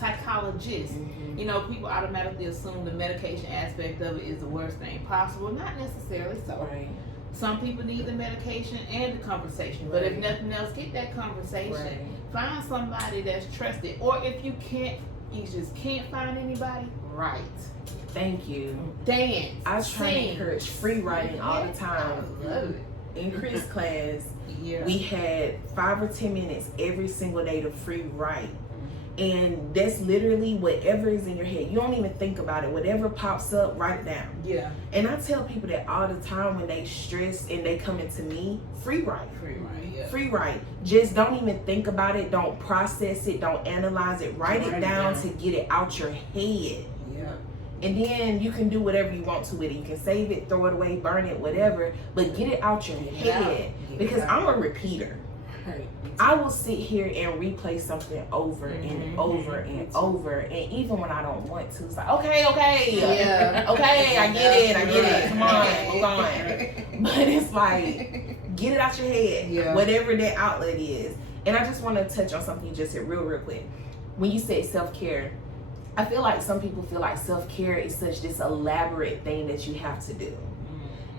psychologist. You know, people automatically assume the medication aspect of it is the worst thing possible. Not necessarily so. Some people need the medication and the conversation, but if nothing else, get that conversation. Find somebody that's trusted, or if you just can't find anybody, write. Thank you. Dance. I try to encourage free writing all the time. I love it. In Chris' class, we had 5 or 10 minutes every single day to free write. And that's literally whatever is in your head. You don't even think about it. Whatever pops up, write it down. And I tell people that all the time when they stress and they come into me, free write. Free write. Just don't even think about it. Don't process it. Don't analyze it. Write it down to get it out your head. And then you can do whatever you want to with it. You can save it, throw it away, burn it, whatever. But get it out your head. Because I'm a repeater. I will sit here and replay something over and over and over, and even when I don't want to, it's like, okay, I get it, come on, move on. But it's like, get it out your head, whatever that outlet is. And I just want to touch on something you just said real quick. When you say self-care, I feel like some people feel like self-care is such this elaborate thing that you have to do.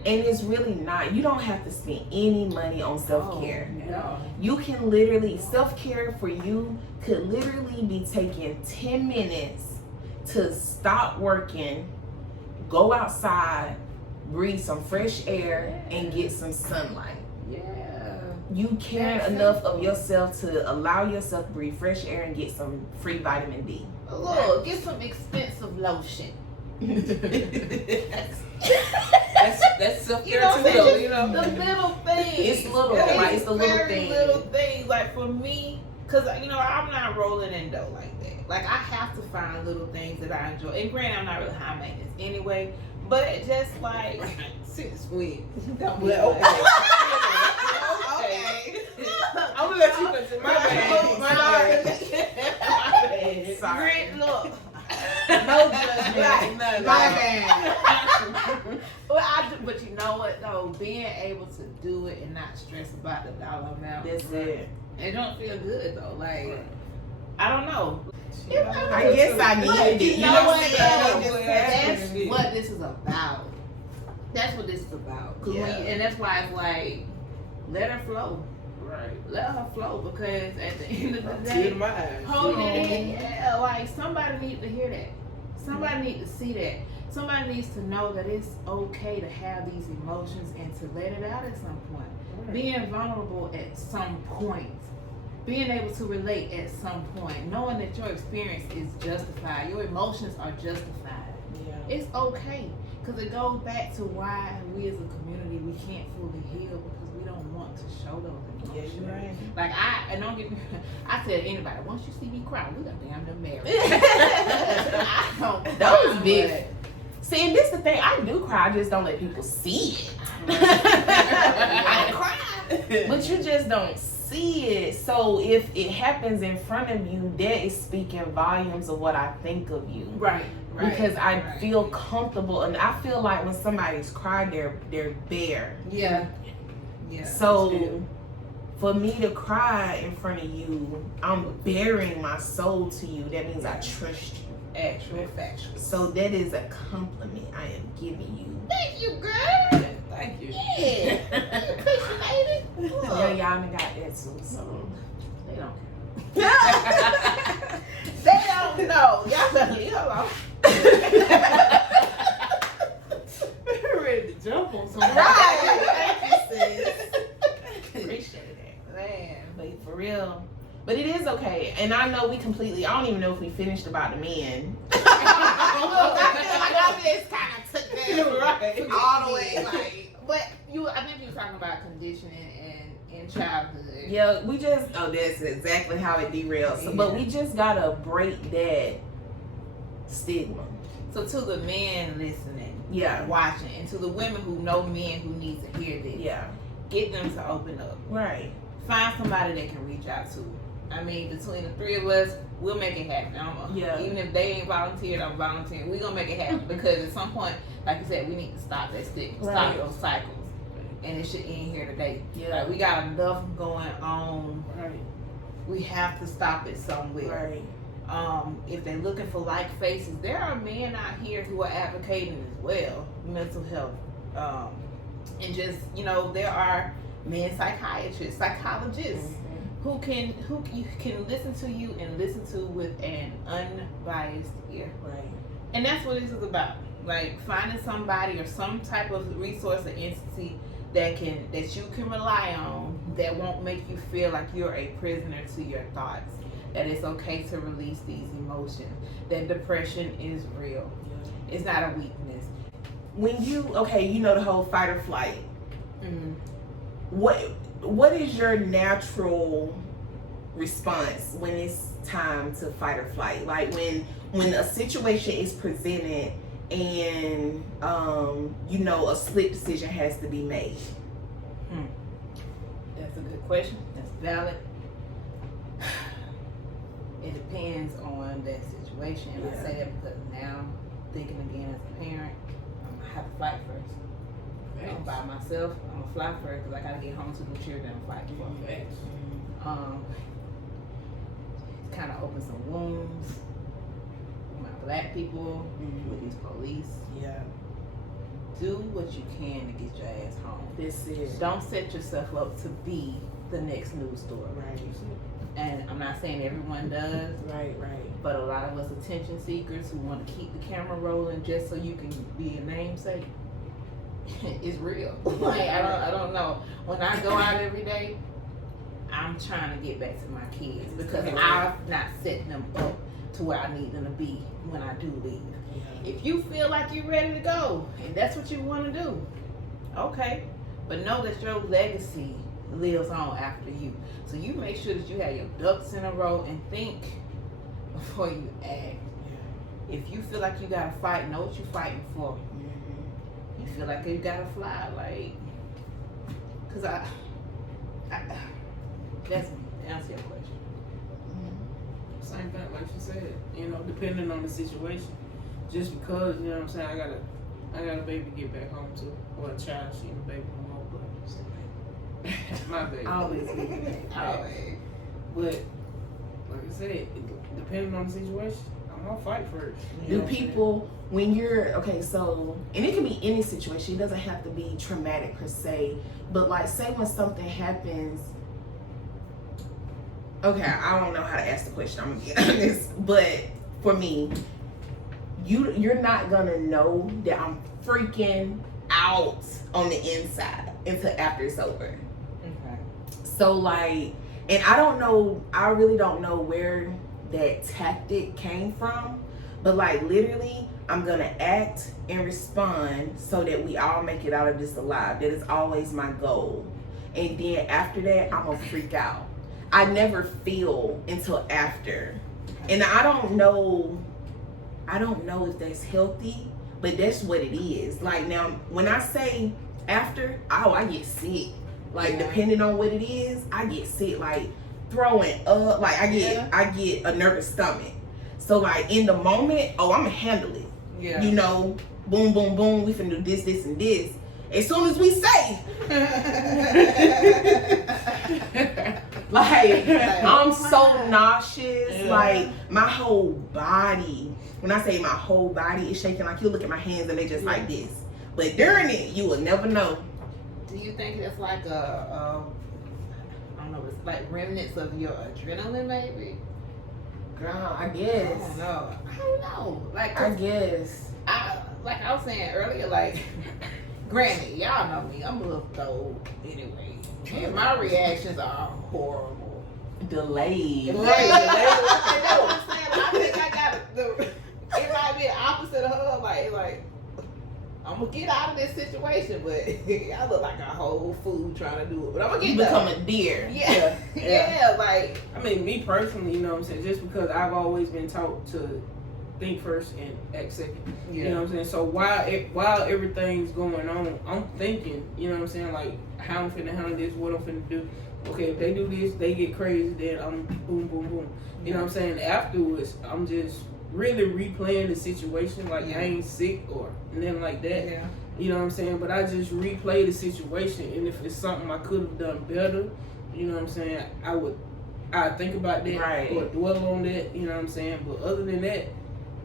And it's really not. You don't have to spend any money on self-care. You can literally, self-care for you could literally be taking 10 minutes to stop working, go outside, breathe some fresh air, and get some sunlight. Yeah. You care enough of yourself to allow yourself to breathe fresh air and get some free vitamin D. Look, get some expensive lotion. That's self You know care what I'm too, though. saying? You know, The little things. It's little, It's like, it's the little very things. little things. Like for me, cause you know I'm not rolling in dough like that. Like I have to find little things that I enjoy. And granted, I'm not really high maintenance anyway. But it just like since when? don't Well, be okay. okay. I'm gonna let you continue. My bad. Sorry. Grant, look. No judgment. None. My bad. But you know what though, being able to do it and not stress about the dollar amount, That's it. it don't feel good though. Like I don't know. I guess I needed it. You know what? saying? That's what this is about. That's what this is about. 'Cause Yeah. and that's why it's like, let her flow. Right. Let her flow because at the end of the Tear day, to my eyes. hold it in. Yeah, like somebody needs to hear that. Somebody needs to see that. Somebody needs to know that it's okay to have these emotions and to let it out at some point. Being vulnerable at some point. Being able to relate at some point. Knowing that your experience is justified. Your emotions are justified. Yeah. It's okay. Because it goes back to why we as a community, we can't fully heal because we don't want to show those emotions. Yeah, you're right. Like and don't get me, I tell anybody, once you see me cry, we got damn near married. I don't That was cry, big. but- See, and this is the thing. I do cry. I just don't let people see it. I cry. But you just don't see it. So if it happens in front of you, that is speaking volumes of what I think of you. Right. Because I feel comfortable, and I feel like when somebody's cried, they're bare. Yeah. Yeah. So for me to cry in front of you, I'm bearing my soul to you. That means I trust you. Actual factual. So that is a compliment I am giving you. Thank you, girl. Thank you. Yeah. You appreciate it. Yeah, y'all done got that too. So They don't care. They don't know. Y'all better leave her alone. We're ready to jump on something. Right. Thank you, sis. appreciate that. Man. But for real. But it is okay. And I know I don't even know if we finished about the men. I feel like I just kind of took that Right. all the way. Like, but I think you were talking about conditioning and in childhood. Yeah, that's exactly how it derails. So, but we just gotta break that stigma. So to the men listening, Yeah. watching, and to the women who know men who need to hear this, Yeah. get them to open up. Right. Find somebody they can reach out to. I mean, between the three of us, we'll make it happen. Yeah. Even if they ain't volunteered, I'm volunteering. We're going to make it happen because at some point, like you said, we need to stop that stigma, Right. stop those cycles. And it should end here today. Yeah. Like, we got enough going on. Right. We have to stop it somewhere. Right. If they're looking for like faces, there are men out here who are advocating as well, mental health. And just, there are men psychiatrists, psychologists who can listen to you and listen to with an unbiased ear. Right. And that's what this is about. Like finding somebody or some type of resource or entity that you can rely on that won't make you feel like you're a prisoner to your thoughts. That it's okay to release these emotions. That depression is real. It's not a weakness. When the whole fight or flight. Mm-hmm. What is your natural response when it's time to fight or flight? Like when a situation is presented and a split decision has to be made. That's a good question. That's valid. It depends on that situation. And I say that because now, thinking again as a parent, I'm gonna have to fight first. I'm by myself. I'm gonna fly first because I gotta get home to the children I'm fighting for. Kind of open some wounds with my black people, with these police. Yeah. Do what you can to get your ass home. This is Don't set yourself up to be the next news story. right. And I'm not saying everyone does, Right. but a lot of us attention seekers who want to keep the camera rolling just so you can be a namesake. It's real. Like I don't know. When I go out every day, I'm trying to get back to my kids because I've not set them up to where I need them to be when I do leave. If you feel like you're ready to go and that's what you want to do, okay. But know that your legacy lives on after you. So you make sure that you have your ducks in a row and think before you act. If you feel like you gotta fight, know what you're fighting for. You feel like you gotta fly, like, cause I that's me. To answer your question. Same thing, like you said, depending on the situation. Just because, you know what I'm saying, I got a baby to get back home to, or a child, she and a baby no more, but my baby. Always be baby. Always. But like I said, depending on the situation, I'm gonna fight first. Do people, when you're, okay, so, and it can be any situation, it doesn't have to be traumatic per se, but like say when something happens, okay, I don't know how to ask the question, I'm gonna be honest, but for me, you're not gonna know that I'm freaking out on the inside until after it's over. Okay. So like, and I really don't know where that tactic came from, but like literally I'm gonna act and respond so that we all make it out of this alive. That is always my goal. And then after that, I'm gonna freak out. I never feel until after. And I don't know if that's healthy, but that's what it is. Like now, when I say after, I get sick. Like depending on what it is, I get sick. Like throwing up, like I get a nervous stomach. So like in the moment, I'ma handle it. Yeah. Boom, boom, boom, we finna do this, this, and this. As soon as we say, like I'm so nauseous, like my whole body. When I say my whole body is shaking, like you look at my hands and they just like this. But during it, you will never know. Do you think that's like I don't know, it's like remnants of your adrenaline, maybe? Girl, I guess. I don't know. Like I guess. Like I was saying earlier, like granted, y'all know me, I'm a little old anyway. And my reactions are horrible. Delayed. Right. That's what I'm saying. I think I got it might be the opposite of her. Like I'm gonna get out of this situation, but I look like a whole fool trying to do it. But I'm gonna get become a deer. Yeah. Like I mean, me personally, you know what I'm saying, just because I've always been taught to think first and act second. You know what I'm saying? So while everything's going on, I'm thinking, you know what I'm saying, like how I'm finna handle this, what I'm finna do. Okay, if they do this, they get crazy, then I'm boom, boom, boom. You know what I'm saying? Afterwards, I'm just really replaying the situation like I ain't sick or nothing like that. Yeah. You know what I'm saying? But I just replay the situation, and if it's something I could have done better, you know what I'm saying, I think about that or dwell on that, you know what I'm saying? But other than that,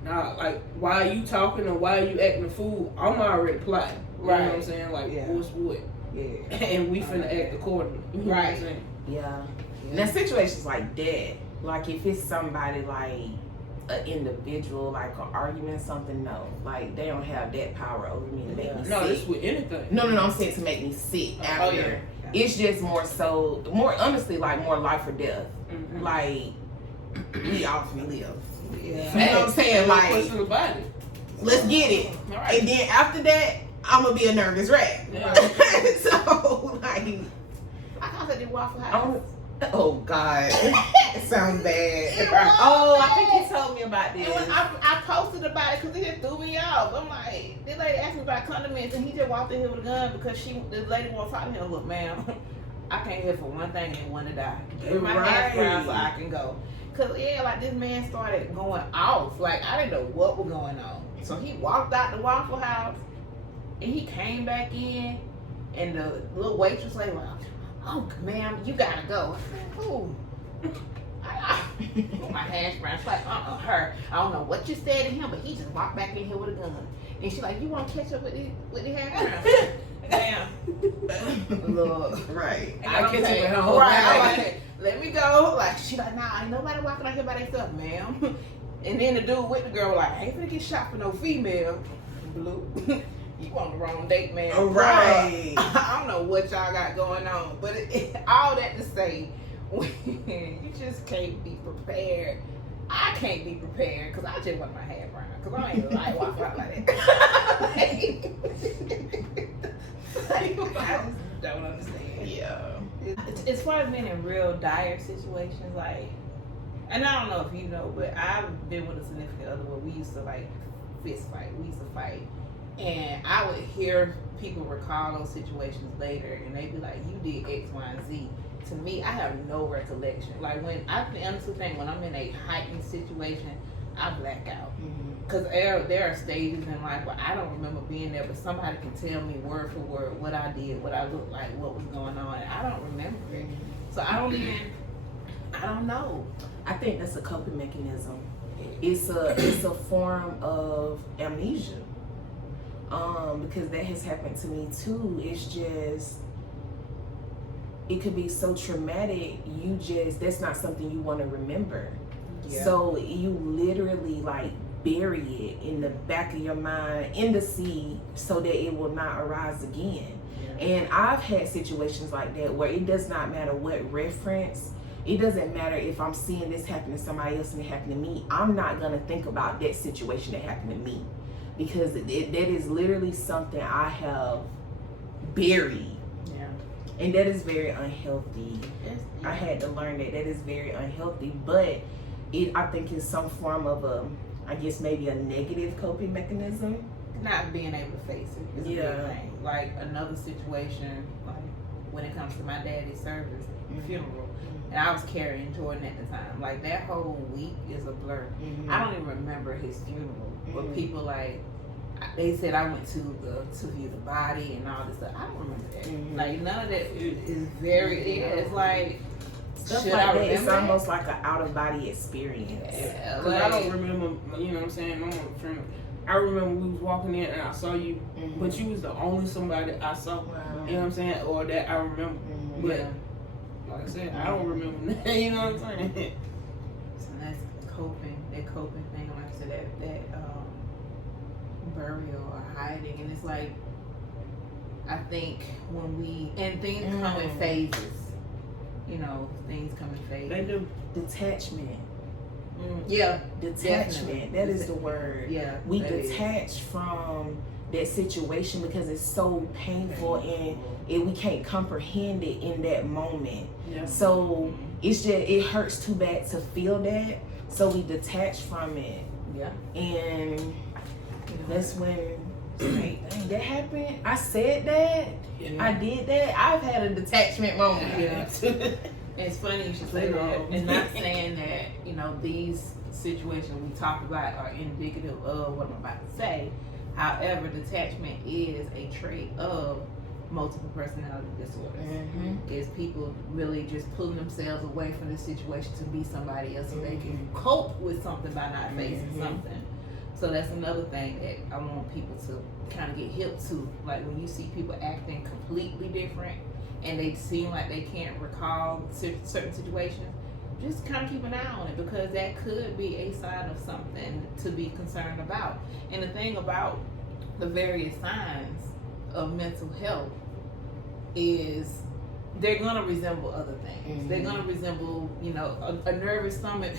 nah, like while you talking or while you acting a fool, I'm already plotting. You know what I'm saying? Like what's what. Yeah. And we finna act accordingly. You know what I'm saying? Yeah. Now situations like that, like if it's somebody like an individual, like an argument, something, no. Like they don't have that power over me to make me sick. No, it's with anything. No, I'm saying to make me sick after. It's just more honestly, like more life or death. Mm-hmm. Like we all finna live. Yeah. You know what I'm saying? Like let's get it. Right. And then after that, I'm gonna be a nervous wreck. Yeah. So like I constantly Waffle House. Oh God, it sounds bad. Oh, I think you told me about this. And I posted about it because it just threw me off. I'm like, this lady asked me about condiments, and he just walked in here with a gun because this lady wants to talk to him. Look, ma'am, I came here for one thing and one to die. Give my hash brown so I can go. Cause like this man started going off. Like I didn't know what was going on. So he walked out the Waffle House, and he came back in, and the little waitress like, well, oh, ma'am, you gotta go. Who? My hash brown. She's like, her. I don't know what you said to him, but he just walked back in here with a gun. And she's like, you want to catch up with the hash brown? Damn. Look. Right. I catch up at home. Right. let me go. Like, she like, nah, ain't nobody walking out here by themselves, ma'am. And then the dude with the girl like, I ain't finna get shot for no female. Blue. You on the wrong date, man. All right. I don't know what y'all got going on, but all that to say, you just can't be prepared. I can't be prepared because I just want my hair brown. Because I ain't like walking out like that. I just don't understand. Yeah. As far as being in real dire situations, like, and I don't know if you know, but I've been with a significant other where we used to like fist fight. We used to fight. And I would hear people recall those situations later and they'd be like, you did X, Y, and Z. To me, I have no recollection. Like when I honestly think when I'm in a heightened situation, I black out. Because there are stages in life where I don't remember being there, but somebody can tell me word for word what I did, what I looked like, what was going on, and I don't remember it. So I don't know. I think that's a coping mechanism. It's a form of amnesia. Because that has happened to me too. It's just, it could be so traumatic, that's not something you want to remember. Yeah. So you literally like bury it in the back of your mind, in the sea, so that it will not arise again. Yeah. And I've had situations like that where it does not matter what reference, it doesn't matter if I'm seeing this happen to somebody else and it happened to me, I'm not gonna think about that situation that happened to me. Because that is literally something I have buried. Yeah. And that is very unhealthy. Yeah. I had to learn that is very unhealthy, but I think it's some form of I guess maybe a negative coping mechanism. Not being able to face it is a big thing. Like another situation, like when it comes to my daddy's service, funeral, and I was carrying Jordan at the time. Like that whole week is a blur. I don't even remember his funeral, but people like, they said I went to view the body and all this stuff. I don't remember that. Like none of that is very. It's like stuff like that. It's almost like an out of body experience. Yeah, Cause I don't remember. You know what I'm saying? I'm a friend. I remember we was walking in and I saw you, but you was the only somebody I saw. Wow. You know what I'm saying? Or that I remember. But like I said, I don't remember that. You know what I'm saying? So that's coping. That coping thing. Like I said, that burial or hiding, and it's like I think when things come in phases. You know, things come in phases. They do. Detachment. Yeah, Detachment. That is the word. Yeah, we detach from that situation because it's so painful and we can't comprehend it in that moment. Yeah. So it's just, it hurts too bad to feel that. So we detach from it. Yeah. And that's when dang, that happened. I said that. Yeah. I did that. I've had a detachment moment. Yeah. It's funny you should say that. And not saying that, you know, these situations we talk about are indicative of what I'm about to say. However, detachment is a trait of multiple personality disorders. Is people really just pulling themselves away from the situation to be somebody else so they can cope with something by not facing something. So that's another thing that I want people to kind of get hip to. Like when you see people acting completely different and they seem like they can't recall certain situations, just kind of keep an eye on it because that could be a sign of something to be concerned about. And the thing about the various signs of mental health is they're going to resemble other things. They're going to resemble, you know, a nervous stomach.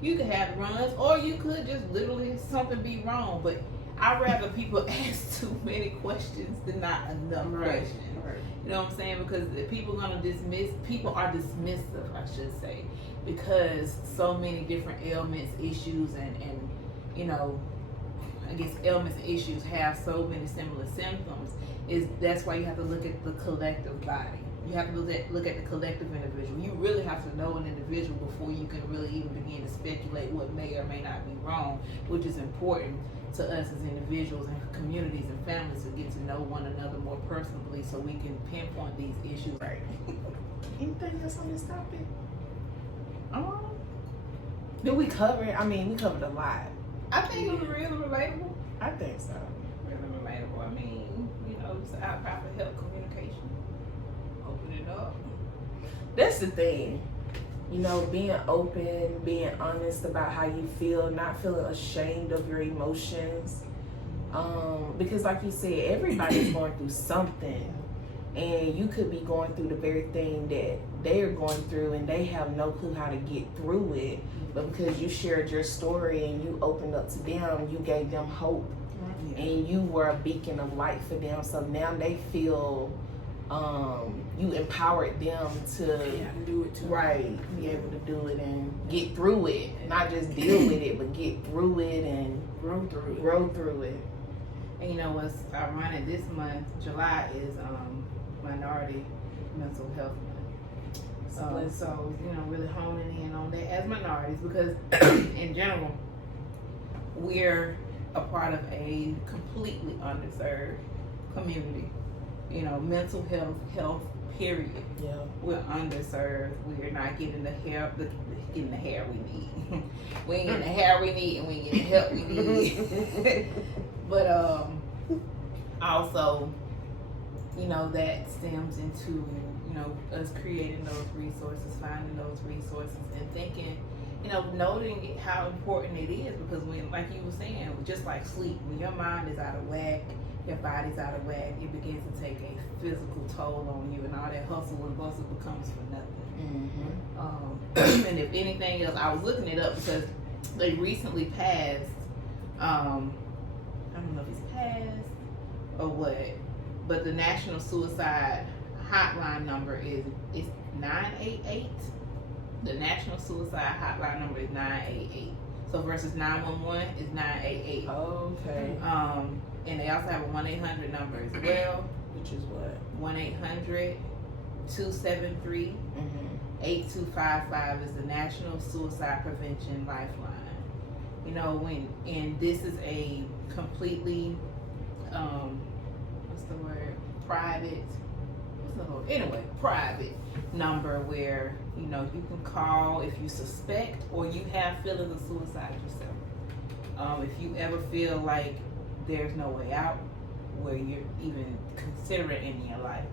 You could have runs or you could just literally something be wrong. But I'd rather people ask too many questions than not enough questions. Right. You know what I'm saying? Because people are dismissive, I should say, because so many different ailments, issues, and you know, I guess ailments and issues have so many similar symptoms. That's why you have to look at the collective body. You have to look at the collective individual. You really have to know an individual before you can really even begin to speculate what may or may not be wrong, which is important to us as individuals and communities and families to get to know one another more personally so we can pinpoint these issues. Right. Anything else on this topic? Did we cover it? I mean, we covered a lot. I think it was really relatable. I think so. Really relatable. I mean, you know, it's proper help communication. Open it up. That's the thing. you know, being open, being honest about how you feel, not feeling ashamed of your emotions. Because like you said, everybody's going through something, and you could be going through the very thing that they're going through and they have no clue how to get through it. But because you shared your story and you opened up to them, you gave them hope, and you were a beacon of light for them. So now they feel you empowered them to do it too. Right, be able to do it and get through it, not just deal with it, but get through it and Grow through it. grow through it. And you know what's ironic? This month, July, is Minority Mental Health Month. So you know, really honing in on that as minorities, because in general, we're a part of a completely underserved community. You know, mental health, period. Yeah. We're underserved. We're not getting the hair we need. We ain't getting the hair we need, and we ain't getting the help we need. But also, you know, that stems into, you know, us creating those resources, finding those resources, and thinking, you know, noting how important it is, because when, like you were saying, just like sleep, when your mind is out of whack, your body's out of whack, it begins to take a physical toll on you, and all that hustle and bustle becomes for nothing. And if anything else, I was looking it up because they recently passed, I don't know if it's passed or what, but the National Suicide Hotline number is 988. The National Suicide Hotline number is 988. So versus 911 is 988. Okay. And they also have a 1-800 number as well. Which is what? 1-800-273-8255 is the National Suicide Prevention Lifeline. You know, and this is a completely, private number where, you know, you can call if you suspect or you have feelings of suicide yourself. If you ever feel like there's no way out, where you're even considering in your life,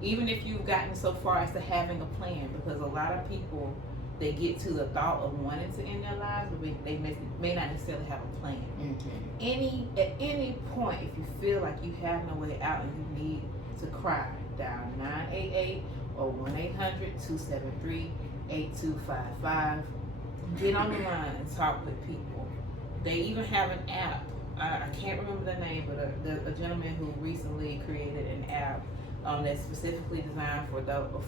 even if you've gotten so far as to having a plan, because a lot of people, they get to the thought of wanting to end their lives, but they may not necessarily have a plan. At any point, if you feel like you have no way out and you need to cry, dial 988 or 1-800-273-8255. Get on the line and talk with people. They even have an app. I can't remember the name, but a gentleman who recently created an app that's specifically designed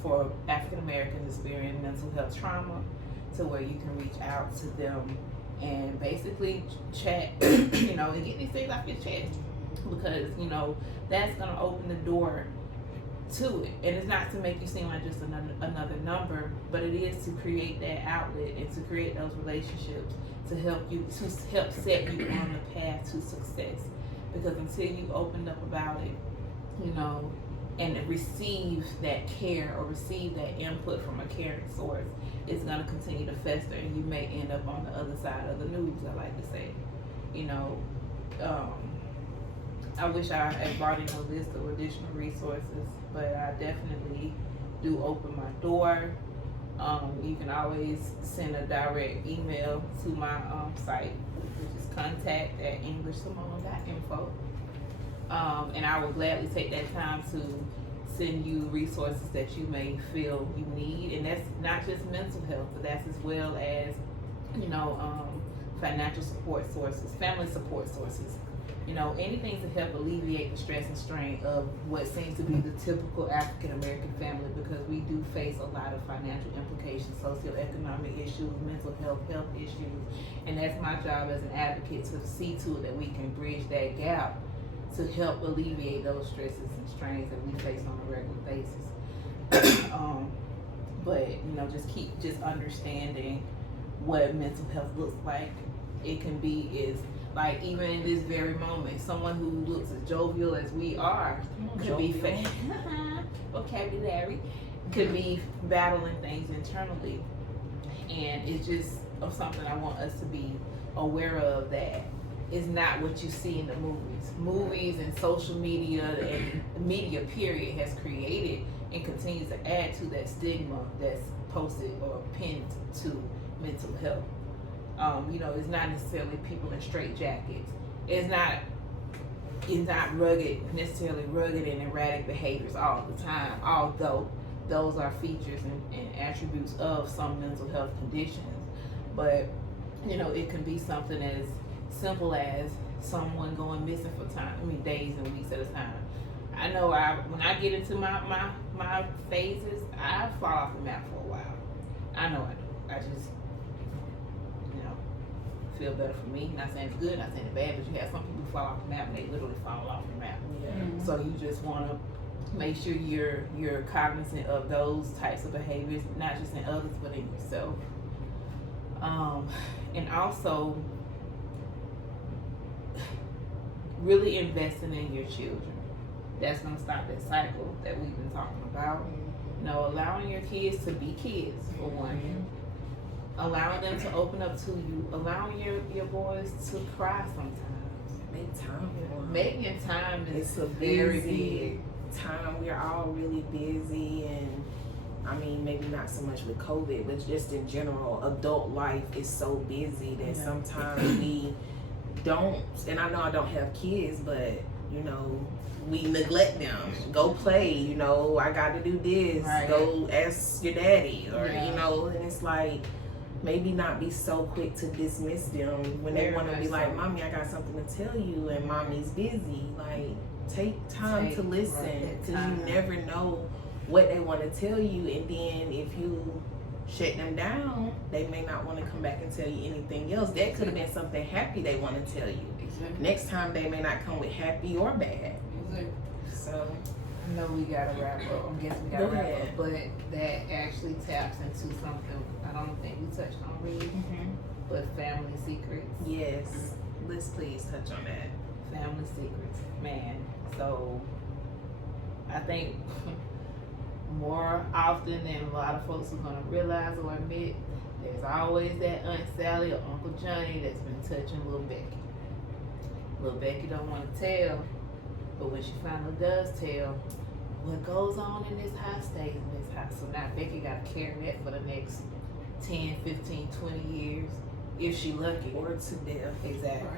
for African Americans experiencing mental health trauma, to where you can reach out to them and basically chat, you know, and get these things off your chest, because, you know, that's gonna open the door to it. And it's not to make you seem like just another number, but it is to create that outlet and to create those relationships to help set you on the path to success. Because until you open up about it, you know, and receive that care or receive that input from a caring source, it's going to continue to fester, and you may end up on the other side of the news, I like to say. You know, I wish I had brought in a list of additional resources, but I definitely do open my door. You can always send a direct email to my site, which is contact@englishsimone.info. And I will gladly take that time to send you resources that you may feel you need. And that's not just mental health, but that's as well as, you know, financial support sources, family support sources. You know, anything to help alleviate the stress and strain of what seems to be the typical African American family, because we do face a lot of financial implications, socioeconomic issues, mental health issues. And that's my job as an advocate, to see to it that we can bridge that gap to help alleviate those stresses and strains that we face on a regular basis. But, you know, just understanding what mental health looks like. It can be is like, even in this very moment, someone who looks as jovial as we are could be vocabulary, could be battling things internally. And it's just something I want us to be aware of, that is not what you see in the movies. Movies and social media and media period has created and continues to add to that stigma that's posted or pinned to mental health. You know, it's not necessarily people in straight jackets. It's not necessarily rugged and erratic behaviors all the time, although those are features and attributes of some mental health conditions. But, you know, it can be something as simple as someone going missing for days and weeks at a time. I know when I get into my phases, I fall off the map for a while. I know I do. I just, you know, feel better for me. Not saying it's good, not saying it's bad, but you have some people fall off the map and they literally fall off the map. Yeah. So you just want to make sure you're cognizant of those types of behaviors, not just in others, but in yourself. And also really investing in your children. That's going to stop that cycle that we've been talking about. You know, allowing your kids to be kids, for one. Allowing them to open up to you. Allowing your boys to cry sometimes. Make time for them. Making time is It's a very busy time. We're all really busy, and I mean, maybe not so much with COVID, but just in general, adult life is so busy that sometimes we don't, and I know I don't have kids, but you know, we neglect them. Go play, you know, I got to do this. Right. Go ask your daddy, or you know, and it's like, maybe not be so quick to dismiss them when they want to be like, Mommy, I got something to tell you, and Mommy's busy. Like, take time to listen, because you never know what they want to tell you, and then if you shut them down, they may not want to come back and tell you anything else. That could have been something happy they want to tell you. Next time they may not come with happy or bad. So I know we gotta wrap up. I'm guessing we gotta wrap up, but that actually taps into something I don't think we touched on really, but family secrets. yes, let's please touch on that. Family secrets, man. So I think more often than a lot of folks are gonna realize or admit, there's always that Aunt Sally or Uncle Johnny that's been touching little Becky. Little Becky don't want to tell, but when she finally does tell, what goes on in this house stays in this house. So now Becky got to carry that for the next 10, 15, 20 years, if she lucky. Or to death. Exactly.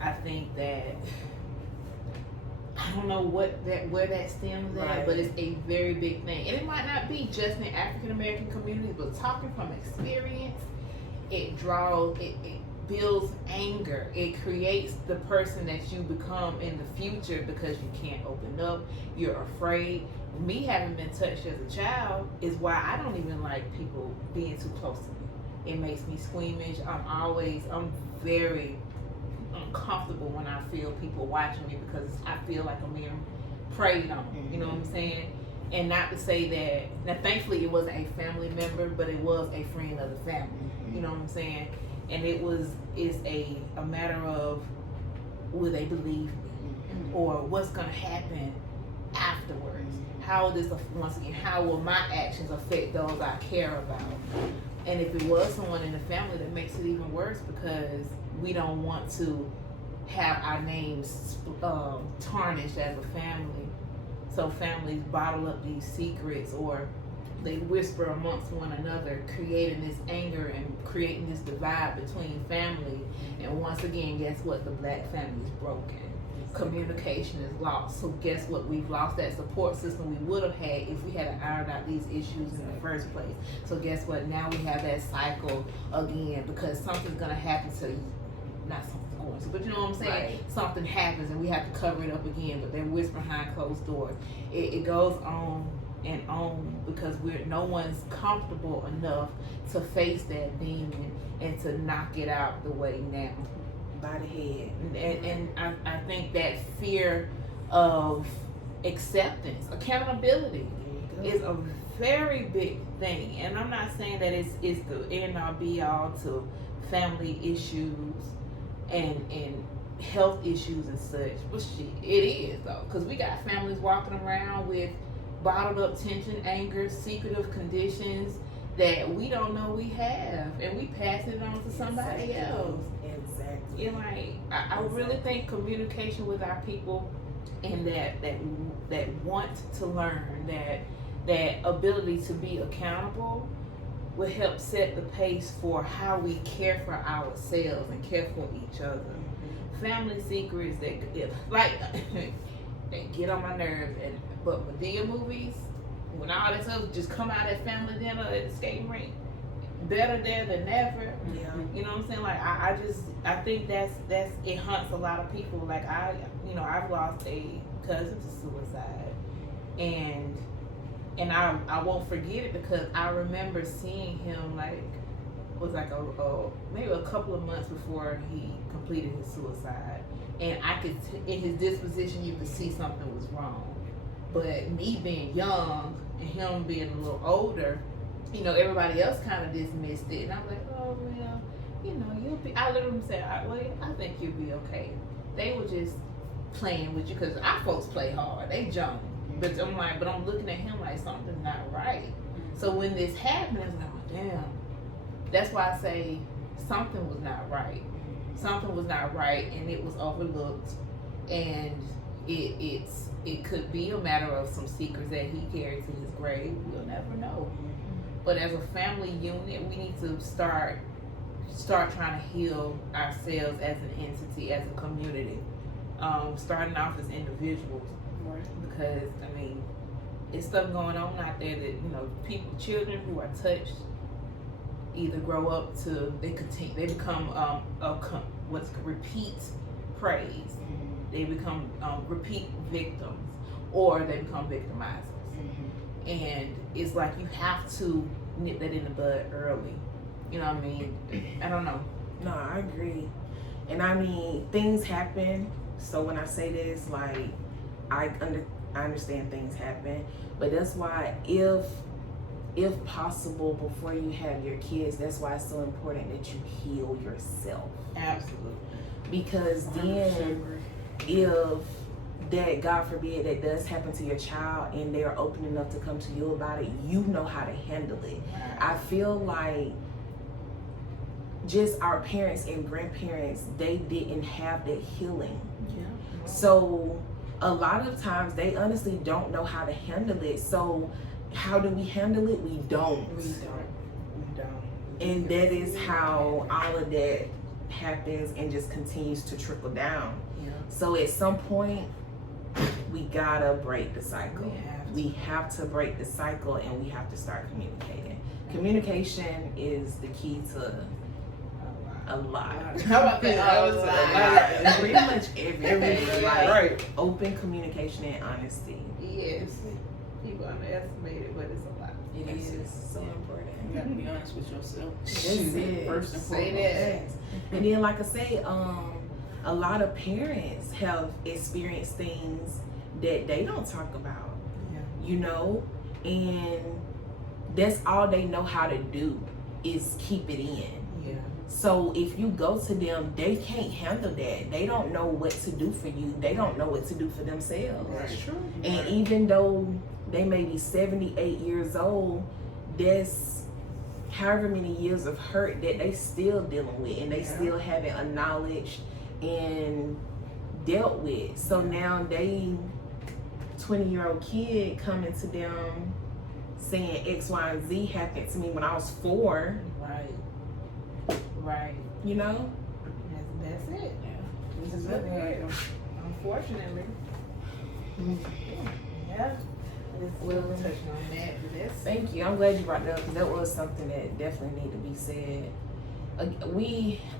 I think that, I don't know where that stems at, but it's a very big thing. And it might not be just in African American communities, but talking from experience, it builds anger. It creates the person that you become in the future because you can't open up. You're afraid. Me having been touched as a child is why I don't even like people being too close to me. It makes me squeamish. I'm very uncomfortable when I feel people watching me because I feel like I'm being preyed on. You know what I'm saying? And not to say that, now thankfully it wasn't a family member, but it was a friend of the family. You know what I'm saying? And it's a matter of, will they believe me? Or what's gonna happen afterwards? How will my actions affect those I care about? And if it was someone in the family, that makes it even worse because we don't want to have our names tarnished as a family. So families bottle up these secrets, or they whisper amongst one another, creating this anger and creating this divide between family. And once again, guess what? The Black family is broken. Communication is lost. So guess what? We've lost that support system we would have had if we had ironed out these issues in the first place. So guess what? Now we have that cycle again because something's going to happen to you. Not something's going to, but you know what I'm saying? Right. Something happens and we have to cover it up again, but they're whispering behind closed doors. It goes on and on because no one's comfortable enough to face that demon and to knock it out the way now. By the head. And I think that fear of acceptance, accountability is a very big thing. And I'm not saying that it's the end all be all to family issues and health issues and such, but shit, it is though, because we got families walking around with bottled up tension, anger, secretive conditions that we don't know we have, and we pass it on to somebody else. Exactly. You know, like I really think communication with our people and that want to learn, that ability to be accountable will help set the pace for how we care for ourselves and care for each other. Family secrets that like they get on my nerves, but Medea movies, when all that stuff just come out at family dinner at the skating rink, better there than never. Yeah. You know what I'm saying? Like I think that's it haunts a lot of people. Like I've lost a cousin to suicide, and I won't forget it because I remember seeing him was like maybe a couple of months before he completed his suicide, and I could in his disposition you could see something was wrong. But me being young and him being a little older, everybody else kind of dismissed it, and I'm like, oh well, you'll be. I literally said, I think you'll be okay. They were just playing with you because our folks play hard. They jump, but I'm looking at him like something's not right. So when this happened, I was like, oh, damn. That's why I say something was not right. Something was not right, and it was overlooked, and it could be a matter of some secrets that he carried to his grave. We'll never know. But as a family unit, we need to start trying to heal ourselves as an entity, as a community. Starting off as individuals, because it's stuff going on out there that children who are touched either grow up to they become repeat praise. They become repeat victims, or they become victimizers. And it's like you have to nip that in the bud early. You know what I mean? I don't know. No, I agree. And things happen. So when I say this, like, I understand things happen, but that's why if possible, before you have your kids, that's why it's so important that you heal yourself. Absolutely. Because then if that, God forbid, that does happen to your child and they're open enough to come to you about it, you know how to handle it. I feel like just our parents and grandparents, they didn't have that healing. Yeah. So a lot of times they honestly don't know how to handle it. So how do we handle it? We don't. And that is how all of that happens and just continues to trickle down. Yeah. So at some point, we gotta break the cycle. We have to break the cycle, and we have to start communicating. Communication is the key to a lot. How about that? Pretty much everything. Like Right. open communication and honesty. Yes. People underestimate it, but it's a lot. It is so important. You gotta be honest with yourself. That's it. First and Say foremost. that. And then, like I say, a lot of parents have experienced things that they don't talk about. And that's all they know how to do is keep it in. Yeah. So if you go to them, they can't handle that. They don't know what to do for you. They don't know what to do for themselves. That's true. And even though they may be 78 years old, there's however many years of hurt that they still dealing with, and they still haven't acknowledged and dealt with. So now they 20-year-old kid coming to them saying X, Y, and Z happened to me when I was 4. Right. That's it. This is it. Unfortunately. Yeah. We'll touch on that. Thank you. I'm glad you brought that up, because that was something that definitely needed to be said.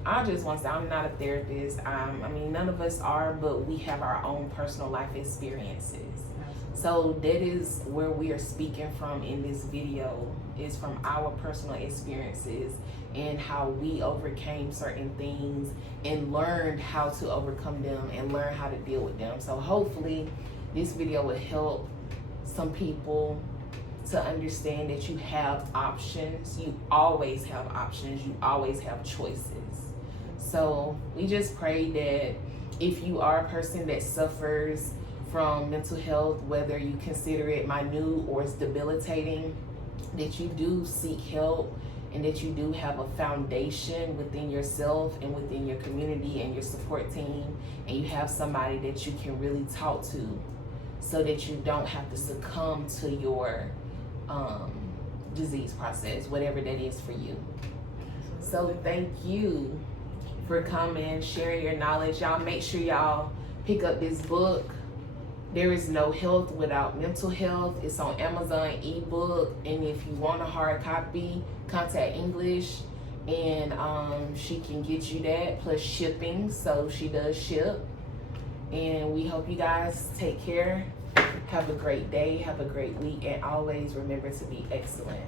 I just want to say, I'm not a therapist. None of us are, but we have our own personal life experiences. So that is where we are speaking from in this video, is from our personal experiences and how we overcame certain things and learned how to overcome them and learn how to deal with them. So hopefully this video will help some people to understand that you have options. You always have options. You always have choices. So we just pray that if you are a person that suffers from mental health, whether you consider it minute or it's debilitating, that you do seek help and that you do have a foundation within yourself and within your community and your support team, and you have somebody that you can really talk to so that you don't have to succumb to your disease process, whatever that is for you. So thank you for coming, sharing your knowledge. Y'all make sure y'all pick up this book, There Is No Health Without Mental Health. It's on Amazon ebook, and if you want a hard copy, contact English, and she can get you that plus shipping, so she does ship. And we hope you guys take care. Have a great day, have a great week, and always remember to be excellent.